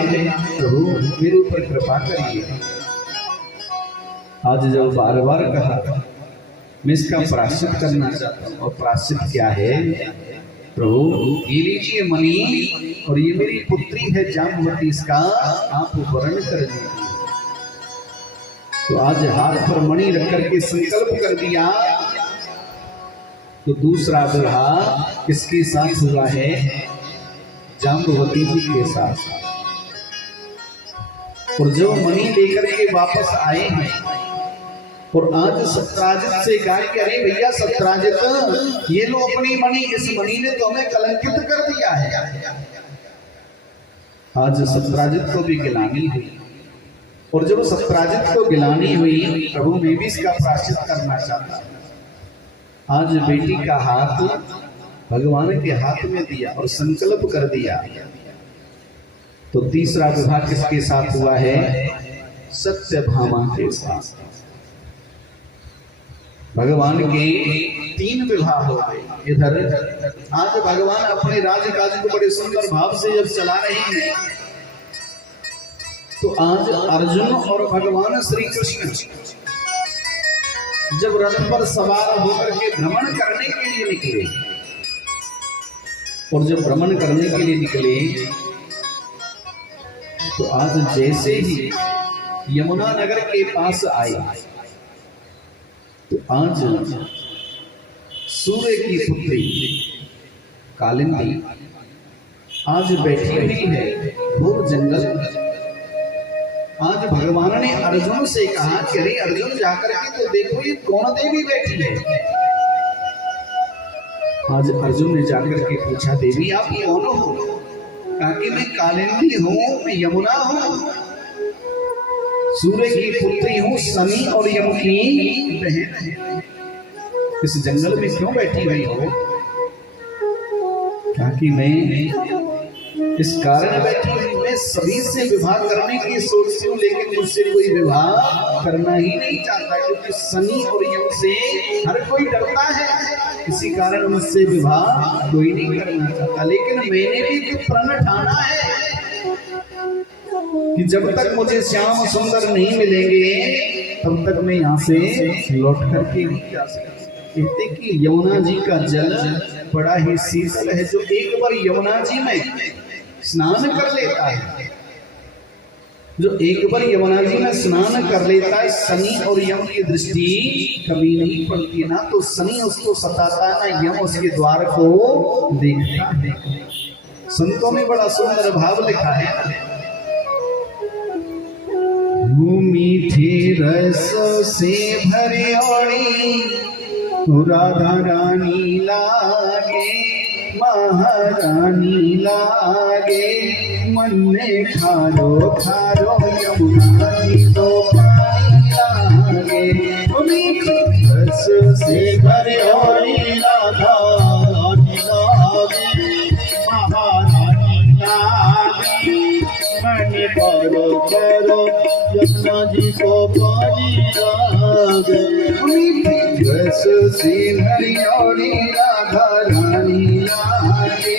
प्रभु, मेरे ऊपर कृपा करिए। आज जब बार बार कहा मैं इसका प्रायश्चित करना चाहता हूँ, और प्रायश्चित क्या है? प्रभु ये लीजिए मणि और ये मेरी पुत्री है जाम्बवती, इसका आप वर्ण कर दीजिए। तो आज हाथ पर मणि रख करके संकल्प कर दिया। तो दूसरा विवाह किसके साथ हुआ है? जाम्बवती जी के साथ। और जब मणि लेकर के वापस आए हैं और आज सत्राजित से कहा कि अरे भैया सत्राजित, ये लो अपनी मणि, इस मणि ने तो हमें कलंकित कर दिया है। आज सत्राजित को भी गिलानी हुई। और जब सत्राजित को गिलानी हुई, प्रभु मैं भी इसका प्रायश्चित करना चाहता। आज बेटी का हाथ भगवान के हाथ में दिया और संकल्प कर दिया। तो तीसरा विवाह किसके साथ हुआ है? सत्यभामा के साथ। भगवान के 3 विवाह हो गए। इधर आज भगवान अपने राजकाज को बड़े सुंदर भाव से जब चला रहे हैं, तो आज अर्जुन और भगवान श्री कृष्ण जब रथ पर सवार होकर के भ्रमण करने के लिए निकले, और जब भ्रमण करने के लिए निकले तो आज जैसे ही यमुना नगर के पास आए, तो आज सूर्य की पुत्री कालिंदी आज बैठी हुई है घोर जंगल में। आज भगवान ने अर्जुन से कहा कि अरे अर्जुन जाकर के तो देखो ये कौन देवी बैठी है। आज अर्जुन ने जाकर के पूछा, देवी आप कौन हो? कहा कि मैं कालिंदी हूँ, मैं यमुना हूँ, सूर्य की पुत्री हूँ, शनि और यम की बहन है। इस जंगल में क्यों बैठी हुई हो? कहा कि मैं इस कारण बैठी हुई, मैं सभी से विवाह करने की सोचती हूँ, लेकिन मुझसे कोई विवाह करना ही नहीं चाहता, क्योंकि शनि और यम से हर कोई डरता है। इसी कारण मुझसे विवाह कोई नहीं करना चाहता। लेकिन मैंने भी प्रण ठाना है कि जब तक मुझे श्याम सुंदर नहीं मिलेंगे, तब तक मैं यहाँ से लौट करके नहीं जा सकता। कहते कि यमुना जी का जल बड़ा ही शीतल है। जो एक बार यमुना जी में स्नान कर लेता है, जो एक बार यमुना जी में स्नान कर लेता है, शनि और यम की दृष्टि कभी नहीं पड़ती। ना तो शनि उसको सताता, ना यम उसके द्वार को देखता है। संतों ने बड़ा सुंदर भाव लिखा है, मीठे रस से भरे ओड़ी राधा रानी लागे, महारानी लागे, मन में खारो खारो यमुना जी तो पानी लागे। मीठे रस से भरे ओड़ी राधा रानी लागे, महारानी लागे, मन करो करो यमुना जी को पानी लागे। रस से भरी ओड़ी राधा रानी लागे,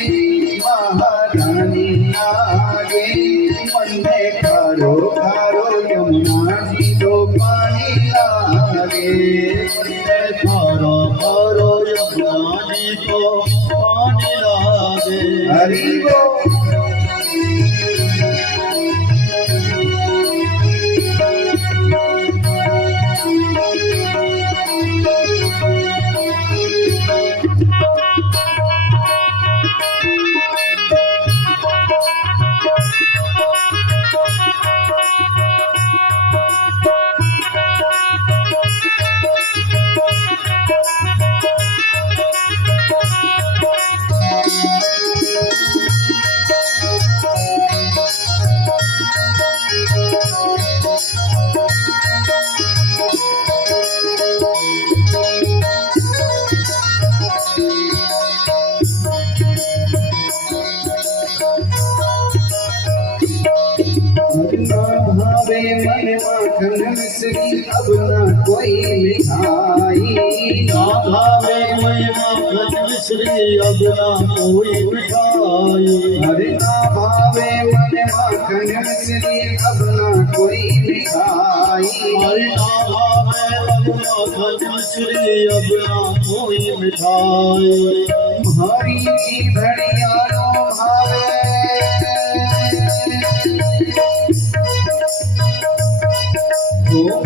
महारानी लागे, मन में खारो खारो यमुना जी को पानी लागे। खारो खारो यमुना जी को पानी लागे। हरि बोल। भावे मन माखन मिश्री अब ना कोई मिठाई, ना भावे मन माखन मिश्री अब ना कोई मिठाई। अरे ना भावे मन माखन मिश्री अब ना कोई मिठाई हरि नाम भावे अब माखन मिश्री अब ना कोई मिठाई हरि की घड़िया नो भावे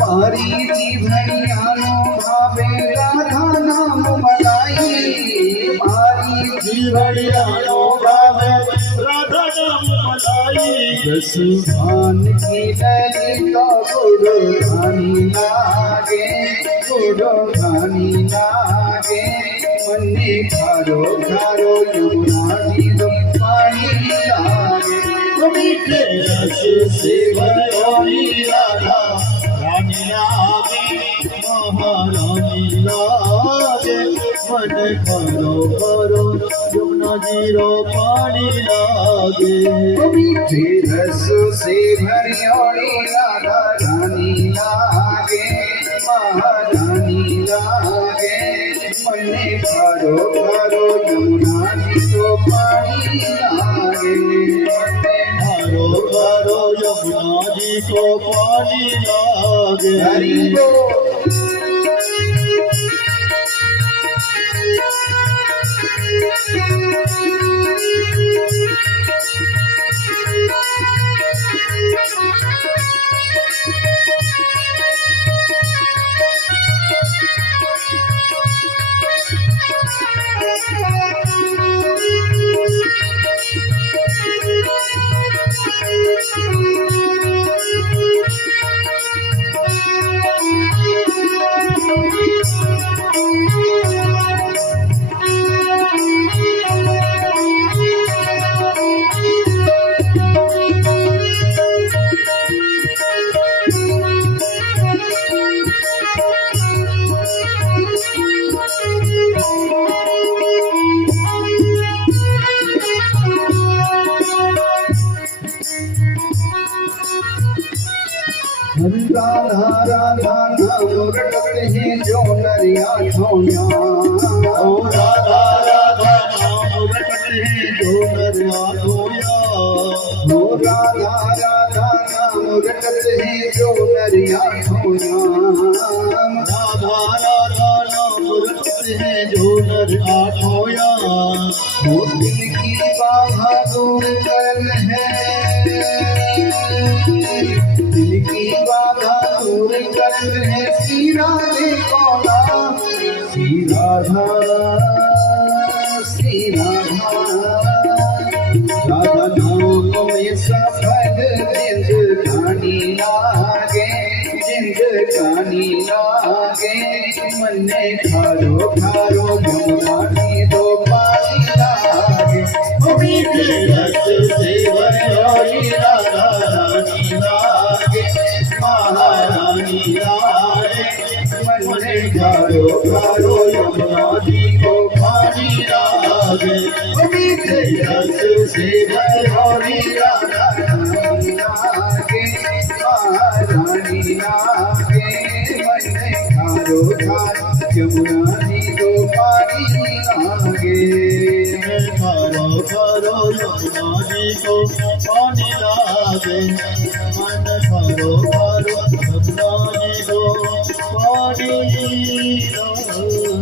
हरि की घड़िया नो भावे राधा नाम मलाई हरि की घड़िया नो भावे राधा नाम मलाई दस भान की ललिता गुड़ धानी लागे मन्ने खारो खारो यमुना जी दो पानी लागे मीठे रस से भरी राधा रानी लागे महारानी लागे मन करो करो यमुना जी रो पानी लागे मीठे रस से भरी राधा रानी लागे महारानी लागे मन्ने खारो खारो यमुना जी दो पानी लागे करो करो यमुना जी को पानी लागे हरि बोल राधा राधा नाम रटते हैं जो नरिया छोया ओ राधा राधा नाम रटते हैं जो नरिया छोया हो राधा राधा नाम रटते हैं जो नरिया छोया राधा राधा नाम रटते हैं जो नरिया छोया हो दिल की बाधा दूर कर है दिल की बाधा दूर कर है श्री राधे कौला श्री राधा राधा नाम में सफल जिंदगानी लागे मन्ने खारो खारो यमुना जी दो पानी लागे मीठे रस से भरी राधा रानी लागे महारानी लागे मन्ने खारो खारो यमुना जी को पानी लागे मीठे रस से भरी राधा रानी लागे महारानी लागे मन्ने खारो खारो यमुना जी दो पानी लागे खारो खारो यमुना जी को पानी लागे मन खारो खारो यमुना जी को पानी लागे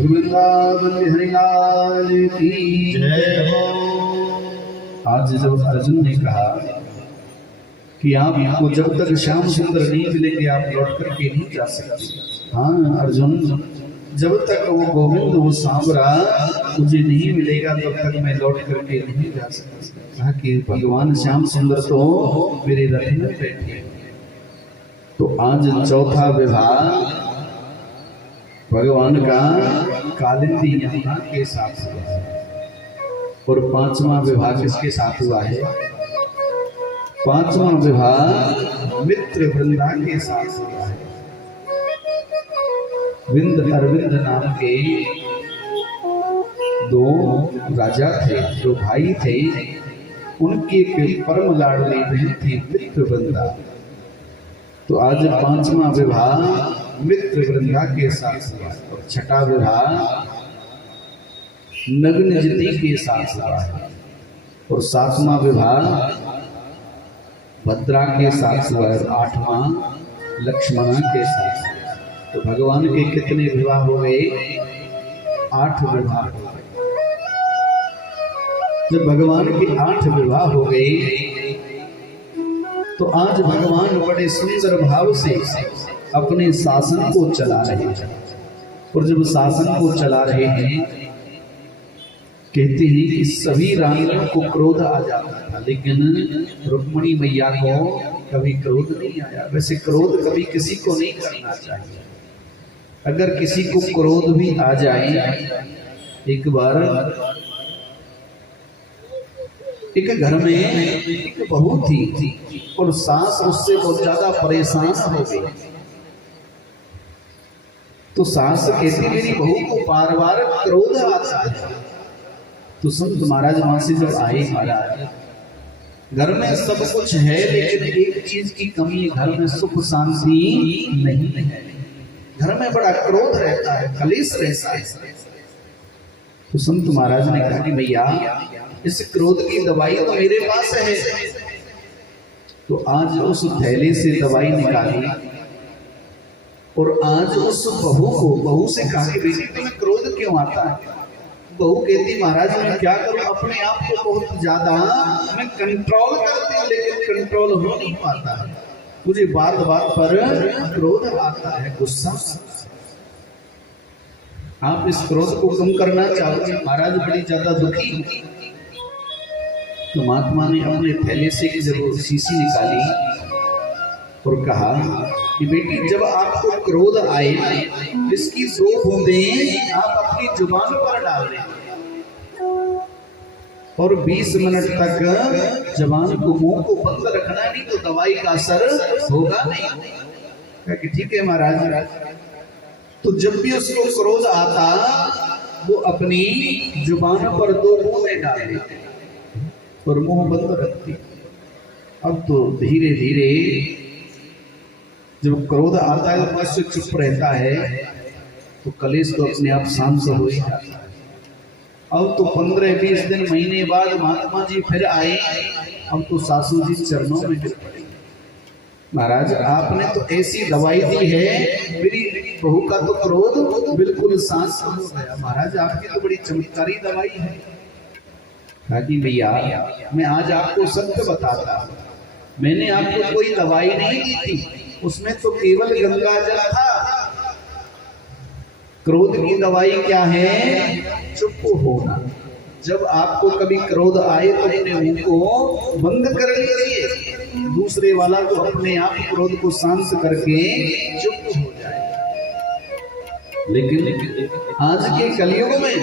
वृंदावन हरिलाल की जय हो। आज जब अर्जुन ने कहा कि आपको जब तक श्याम सुंदर नहीं मिलेंगे आप लौट करके नहीं जा सकते। हाँ अर्जुन, जब तक वो गोविंद वो सांवरा मुझे नहीं मिलेगा तब तक मैं लौट करके नहीं जा सकता। कहा कि भगवान श्याम सुंदर तो मेरे रथ में बैठे। तो आज चौथा विवाह भगवान का कालिंदी यमुना के साथ हुआ और पांचवा विवाह किसके साथ हुआ है? पांचवा विवाह मित्र वृंदा के साथ हुआ है। विंद अरविंद नाम के दो राजा थे, दो भाई थे। उनकी एक परम लाडली बहन थी मित्र वृंदा। तो आज पांचवा विवाह मित्र वृंदा के साथ हुआ और छठा विवाह नग्नजति के साथ हुआ है। और 7वां विवाह भद्रा के साथ हुआ और 8वां लक्ष्मणा के साथ। तो भगवान के कितने विवाह हो गए? 8 विवाह हो गए। जब भगवान के 8 विवाह हो गए तो आज भगवान बड़े सुंदर भाव से अपने शासन को चला रहे हैं। और जब शासन को चला रहे हैं, कहते हैं कि सभी रानियों को क्रोध आ जाता था, लेकिन रुक्मिणी मैया को कभी क्रोध नहीं आया। वैसे क्रोध कभी किसी को नहीं करना चाहिए। अगर किसी को क्रोध भी आ जाए, एक बार एक घर में एक बहू थी और सास उससे बहुत ज्यादा परेशान हो गई। तो सास कहती मेरी बहू को बार बार क्रोध आता है। तो संत महाराज वहां से जब आए, महाराज घर में सब कुछ है लेकिन एक चीज की कमी, घर में सुख शांति नहीं है। घर में बड़ा क्रोध रहता है, कलेश रहता है। तो संत महाराज ने कहा कि भैया इस क्रोध की दवाई तो मेरे पास है। तो आज उस थैले से दवाई निकाली और आज उस बहू से कहा कि बेटी तुम्हें क्रोध क्यों आता है? बहू कहती महाराज मैं क्या करूं, अपने आप को बहुत ज्यादा मैं कंट्रोल करती हूँ लेकिन कंट्रोल हो नहीं पाता है। मुझे बात बात पर क्रोध आता है, गुस्सा। आप इस क्रोध को कम करना चाहोगे? महाराज बड़ी ज्यादा दुखी। तो महात्मा ने अपने थैले से जब शीशी निकाली और कहा कि बेटी जब आपको क्रोध आए, इसकी 2 बूंदें आप अपनी जुबान पर डाल दें और 20 मिनट तक जबान को, मुंह को बंद रखना, नहीं तो दवाई का असर होगा नहीं। कहा कि ठीक है महाराज। तो जब भी उसको क्रोध आता वो अपनी जुबान पर 2 बूंदें डाल देते और मुंह बंद रखती। अब तो धीरे धीरे जब क्रोध आता है तो मनुष्य चुप रहता है तो कलेश तो अपने आप शांत हो ही जाता है। अब तो 15-20 दिन, महीने बाद महात्मा जी फिर आए। अब तो सासू जी चरणों में गिर पड़े। महाराज आपने तो ऐसी दवाई दी है, मेरी बहू का तो क्रोध बिल्कुल शांत हो गया। महाराज आपकी तो बड़ी चमत्कारी दवाई है। कहा भैया मैं आज आपको सत्य बताता, मैंने आपको कोई दवाई नहीं दी थी, उसमें तो केवल गंगा जल था। क्रोध की दवाई क्या है? चुप होना। जब आपको कभी क्रोध आए तो अपने मुंह को बंद कर लीजिए, दूसरे वाला तो अपने आप क्रोध को शांत करके चुप हो जाए। लेकिन आज के कलयुग में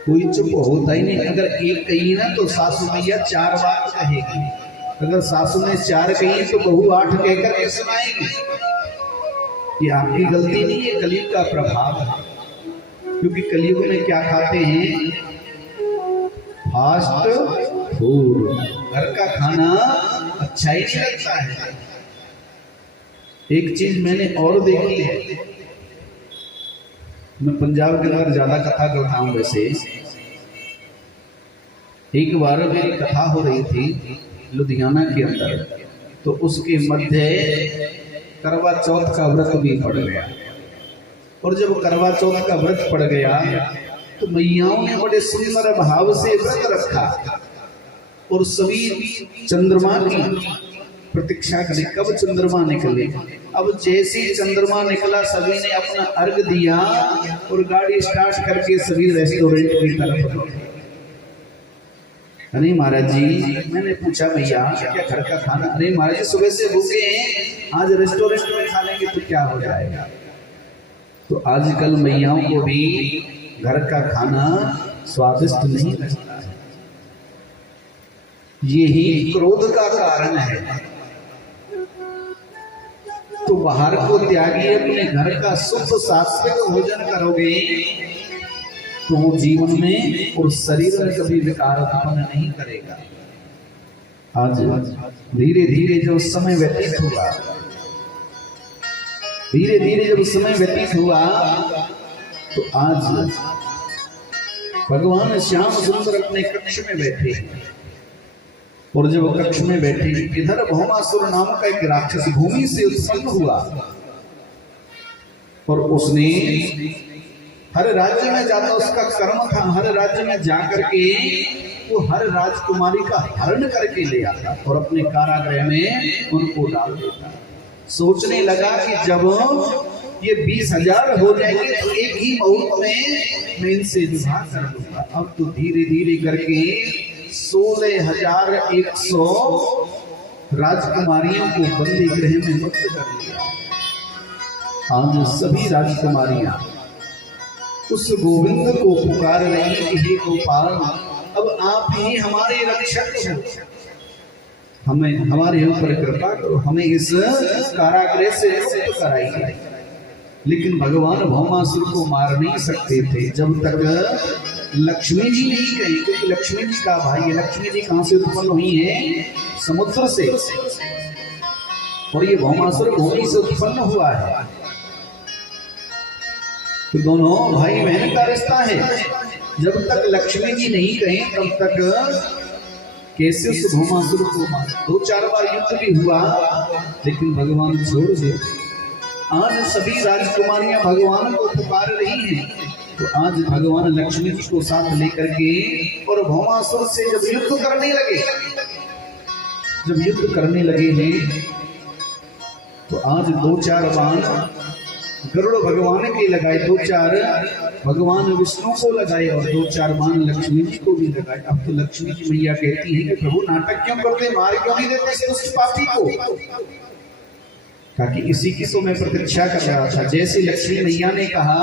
कोई चुप होता ही नहीं। अगर एक कही ना तो सासू मैया 4 बार कहेगी। अगर सासू ने 4 कही तो बहू 8 कहकर के सुनाएगी। ये आपकी गलती नहीं है, कलयुग का प्रभाव है। क्योंकि कलयुग में क्या खाते हैं? Fast food. घर का खाना अच्छा ही नहीं लगता है। एक चीज मैंने और देखी है, मैं पंजाब के अंदर ज्यादा कथा करता हूँ। वैसे एक बार मेरी कथा हो रही थी लुधियाना के अंदर, तो उसके मध्य करवा चौथ का व्रत भी पड़ गया। और जब करवा चौथ का व्रत पड़ गया तो मैयाओं ने बड़े सुंदर भाव से व्रत रखा और सभी चंद्रमा की प्रतीक्षा करें कब चंद्रमा निकले। अब जैसे ही चंद्रमा निकला सभी ने अपना अर्घ दिया और गाड़ी स्टार्ट करके सभी रेस्टोरेंट की तरफ गए। अरे महाराज जी, मैंने पूछा भैया क्या घर का खाना? अरे महाराज जी सुबह से भूखे हैं, आज रेस्टोरेंट में खा लेंगे तो क्या हो जाएगा। तो आजकल मैयाओं को भी घर का खाना स्वादिष्ट नहीं लगता है। यही क्रोध का कारण है। तो बाहर को त्यागिए, अपने घर का शुद्ध सात्विक भोजन करोगे तो वो जीवन में और शरीर में कभी विकार उत्पन्न नहीं करेगा। आज धीरे धीरे जब समय व्यतीत हुआ, तो आज भगवान श्याम सुंदर अपने कक्ष में बैठे और जब कक्ष में बैठे इधर भौमासुर नाम का एक राक्षस भूमि से उत्पन्न हुआ और उसने हर राज्य में जाता, उसका कर्म था हर राज्य में जाकर के वो हर राजकुमारी का हरण करके ले आता और अपने कारागृह में उनको डाल देता। सोचने लगा कि जब ये 20,000 हो जाएंगे तो एक ही मुहूर्त में मैं इनसे विवाह कर लूंगा। अब तो धीरे धीरे करके 16,100 राजकुमारियों को बंदी गृह में मुक्त कर लिया। आज सभी राजकुमारियां उस गोविंद को पुकार रही कि हे गोपाल, अब आप ही हमारे रक्षक हो, हमें हमारे ऊपर कृपा करो, हमें इस कारागृह से मुक्त कराइए। लेकिन भगवान भौमासुर को मार नहीं सकते थे जब तक लक्ष्मी जी नहीं कही, क्योंकि लक्ष्मी जी का भाई है। लक्ष्मी जी कहां से उत्पन्न हुई है? समुद्र से, और ये भौमासुर भूमि से उत्पन्न हुआ है। तो दोनों भाई बहन का रिश्ता है। जब तक लक्ष्मी जी नहीं कहे तब तक कैसे उस भौमासुर को मार। 2-4 बार युद्ध भी हुआ लेकिन भगवान छोड़ दिए। आज सभी राजकुमारियां भगवान को पुकार रही हैं, तो आज भगवान लक्ष्मी जी को साथ लेकर के और भौमासुर से जब युद्ध करने लगे हैं तो आज 2-4 बाण गरुड़ भगवान के लगाए, 2-4 भगवान विष्णु को लगाए और 2-4 बाण लक्ष्मी जी को भी लगाए। अब तो लक्ष्मी जी मैया कहती है कि प्रभु नाटक क्यों करते, मार क्यों नहीं देते इस दुष्ट पापी को? ताकि इसी की तो मैं प्रतीक्षा कर रहा था। जैसे लक्ष्मी मैया ने कहा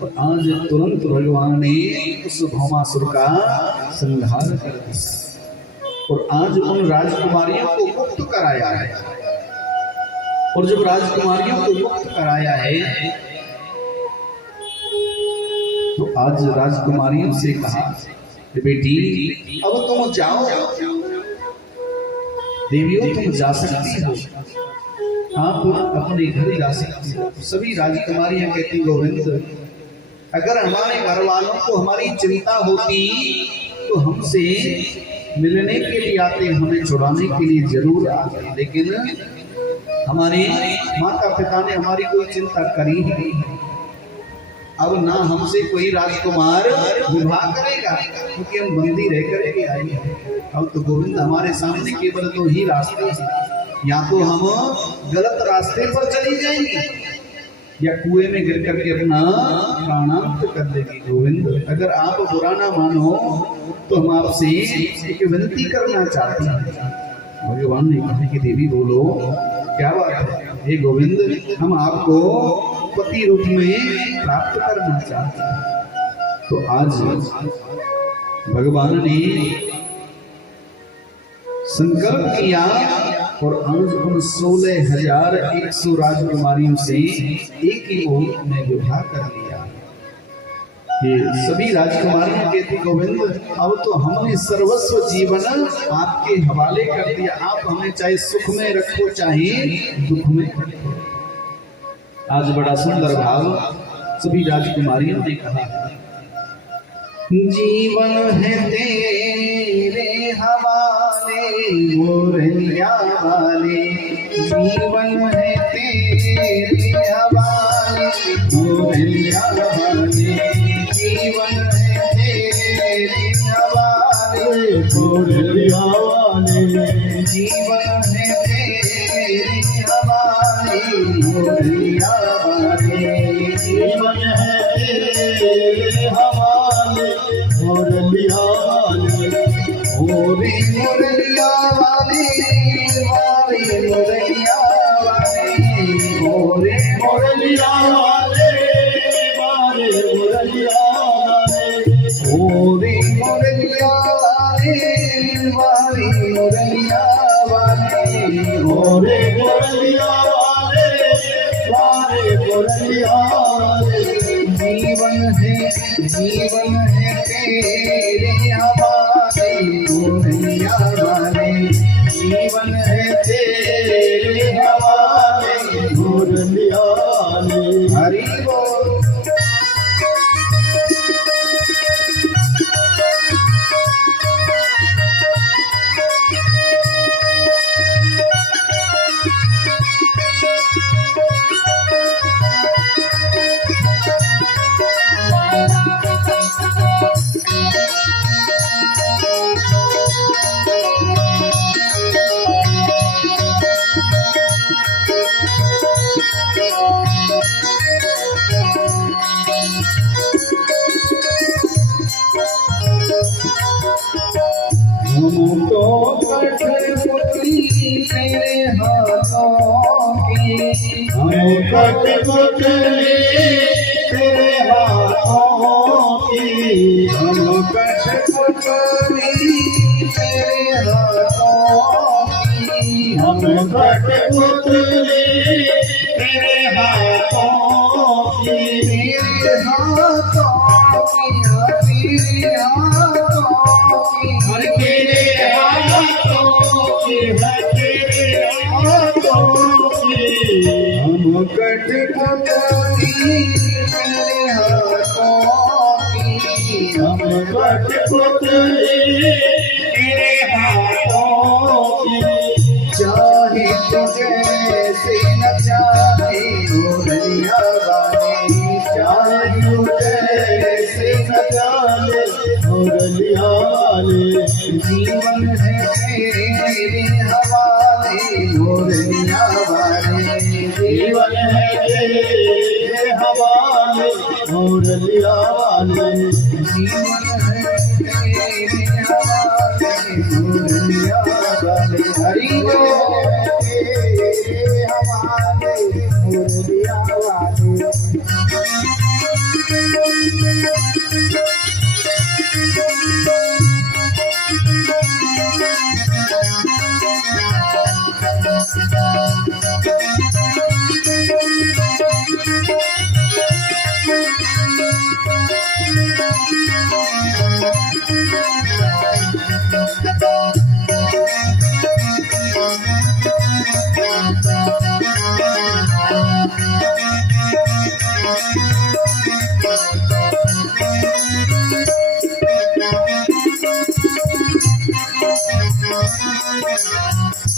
और आज तुरंत भगवान ने उस भौमासुर का संहार कर दिया और आज उन राजकुमारियों को मुक्त कराया है। और जब राजकुमारियों को मुक्त कराया है तो आज राजकुमारियों से कहा कि बेटी अब तुम जाओ, देवियों तुम जा सकती हो, आप अपने घर जा सकती हो। सभी राजकुमारियां कहती गोविंद, अगर हमारे घर वालों को हमारी चिंता होती तो हमसे मिलने के लिए आते, हमें छुड़ाने के लिए जरूर आते, लेकिन हमारे माता पिता ने हमारी कोई चिंता करी ही नहीं। अब ना हमसे कोई राजकुमार विवाह करेगा क्योंकि हम बंदी रह करके आए हैं। अब तो गोविंद हमारे सामने केवल 2 ही रास्ते हैं, या तो हम गलत रास्ते पर चली जाएंगी या कुएं में गिर करके अपना प्राणांत कर देगी। गोविंद अगर आप बुरा ना मानो तो हम आपसे एक विनती करना चाहते हैं। भगवान ने कहा कि देवी बोलो, क्या बात है? हे गोविंद, हम आपको पति रूप में प्राप्त करना चाहते हैं। तो आज भगवान ने संकल्प किया और आज उन 16,100 राजकुमारियों से एक ही मुहूर्त में विवाह कर लिया। ये सभी राजकुमारियां कहती गोविंद, अब तो हमने सर्वस्व जीवन आपके हवाले कर दिया, आप हमें चाहे सुख में रखो चाहे दुख में रखो। आज बड़ा सुंदर भाव सभी राजकुमारियों ने कहा, जीवन है तेरे हवाले मोरनिया वाले, जीवन है तेरे हवाले मोरनिया वाले, जीवन है तेरे हवाले मोरनिया वाले, जीवन है तेरे हवाले मोरनिया वाले, जीवन है तेरे हवाले मोरनिया वाले, ओरे मोरनिया वाले, वारे मोरनिया वाले, ओरे मोरनिया वाले, वारे मोरनिया वाले, ओरे मोरनिया वाले, वारे मोरनिया वाले, ओरे मोरनिया वाले, वारे मोरनिया वाले, जीवन है तेरे हवाले मोरनिया वाले, जीवन है तेरे हवाले मोरनिया वाले। हरि बोल। हम तो कठपुतली तेरे हाथों की, हम कठपुतली तेरे हाथों की, हम कठपुतली तेरे हाथों की, हम कठपुतली तेरे हाथों की, तेरे हाथों की, तेरे हाथों की, हर तेरे हाथों की, हर तेरे हाथों की, हम कठपुतली तेरे हाथों की, हम कठपुतली तेरे हाथों की, चाहे तुझे से न चाहे मुरलिया वाले, चाहे तुझे से न चाहे मुरलिया वाले, जीवन है तेरे हवाले मुरलिया वाले, जीवन है तेरे हवाले मुरलिया वाले, जीवन है तेरे हवाले मुरलिया वाले, हरि बोल तेरे हवाले मुरलिया वाले।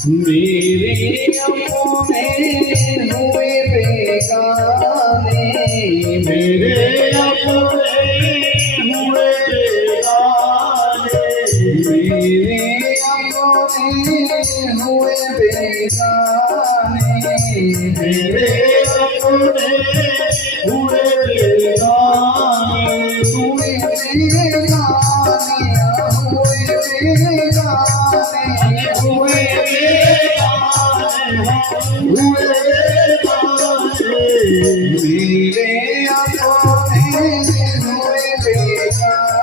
मेरे अपने हुए बेगाने, मेरे अपने हुए बेगाने, मेरे अपने हुए बेगाने, मेरे अपने हुए बेगाने, हुए बेगाने, हुए बेगाने, हुए मेरे अपने हुए बेगाने,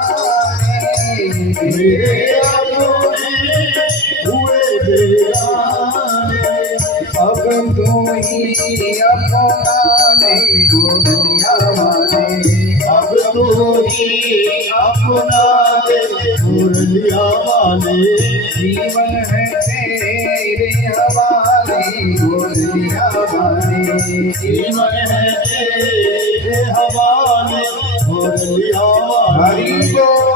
मेरे अपने हुए बेगाने, अब तू ही अपना नहीं दुनिया वाले, अब तो ही अपना दे मुरलिया वाले, जीवन है तेरे हवाले मुरलिया वाले, जीवन है तेरे हवाले मुरलिया वाले, हरि बोल।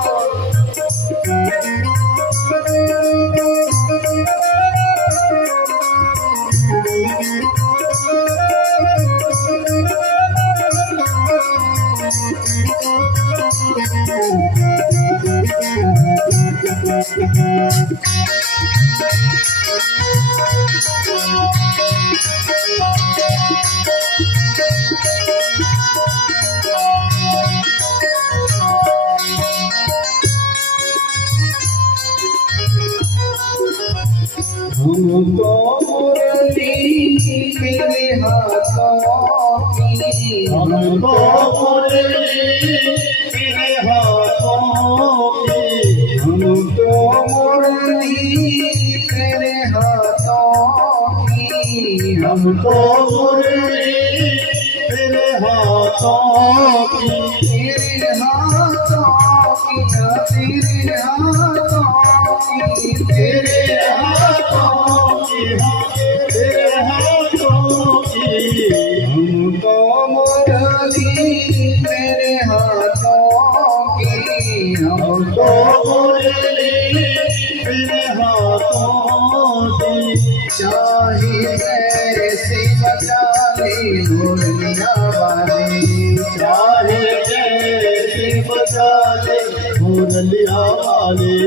हम तो मुरली तेरे हाथों की, हम तो मुरली तेरे हाथों की, हम तो मुरली तेरे हाथों की, हम तो मुरली तेरे हाथों की, तेरे हाथों की, तेरे हाथों की, तेरे हाथों की, तेरे हाथों की, हम तो मुरली तेरे हाथों की, हम तो मुरली तेरे हाथों की, चाहे जैसे बजा ले मुरलिया वाले, चाहे जैसे बजा ले मुरलिया वाले,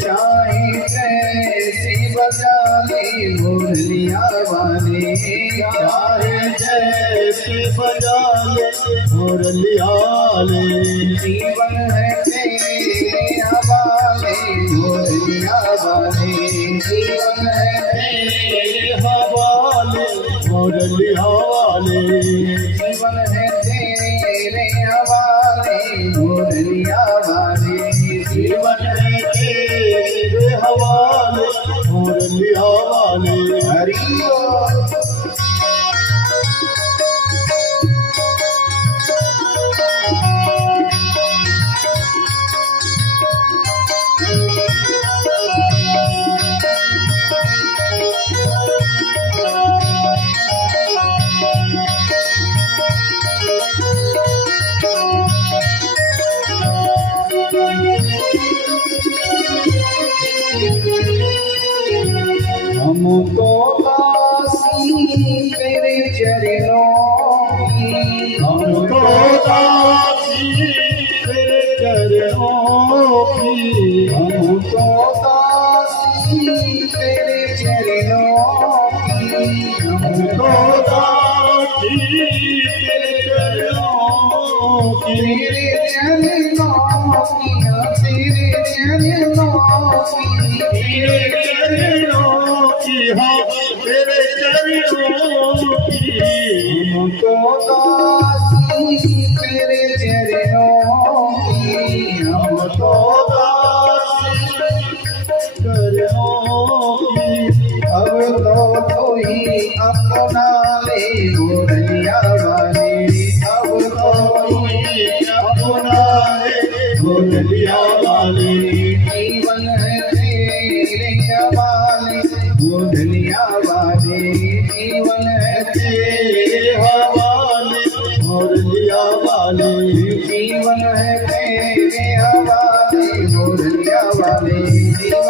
चाहे जैसे बजा ले मुरलिया वाले, चाहे जैसे बजा ले मुरलिया वाले, जीवन है तेरे हवाले मुरलिया मुरलिया वाले जीवन है तेरे हवाले मुरलिया वाले जीवन है तेरे हवाले मुरलिया वाले जीवन है तेरे हवाले मुरलिया वाले हरि बोल। हम तो दासी तेरे चरणों की हम तो दासी तेरे चरणों की हम तो दासी तेरे चरणों की हम तो दासी तेरे चरणों की तेरे चरणों की तेरे चरणों की तेरे चरणों की हाँ तेरे चरणों की हमको दासी तेरे चरणों की हमको दासी चरणों की अब तो कोई अपना ले मुरलिया वाले अब तो कोई अपना है मुरलिया वाले जीवन है तेरे हवाले मुरलिया वाले जीवन है तेरे हवाले मुरलिया वाले जीवन है तेरे हवाले मुरलिया वाले जीवन है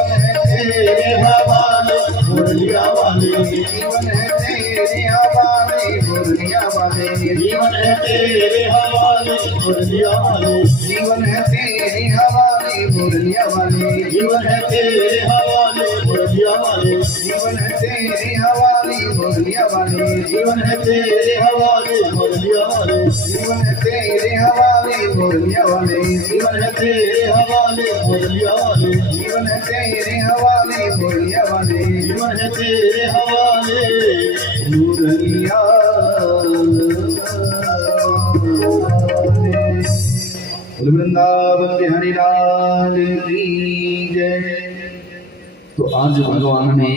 तेरे हवाले मुरलिया वाले जीवन है तेरे हवाले मुरलिया वाले जीवन है तेरे हवाले मुरलिया वाले जीवन है तेरे हवाले मुरलिया वाले जीवन है तेरे हवाले मुरलिया वाले जीवन है तेरे हवाले मुरलिया वाले जीवन है तेरे हवाले मुरलिया वाले जीवन है तेरे हवाले मुरलिया वाले जीवन है तेरे हवाले मुरलिया वाले जीवन है तेरे हवाले मुरलिया वाले जीवन है तेरे हवाले मुरलिया वृंदावन बिहारी लाल की जय। तो आज भगवान ने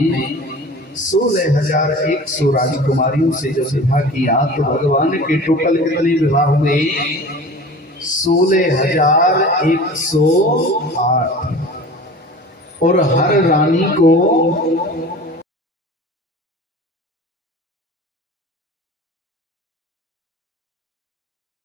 16,100 राजकुमारियों से जब विवाह किया तो भगवान के टोटल कितने विवाह हुए? 16,108 और हर रानी को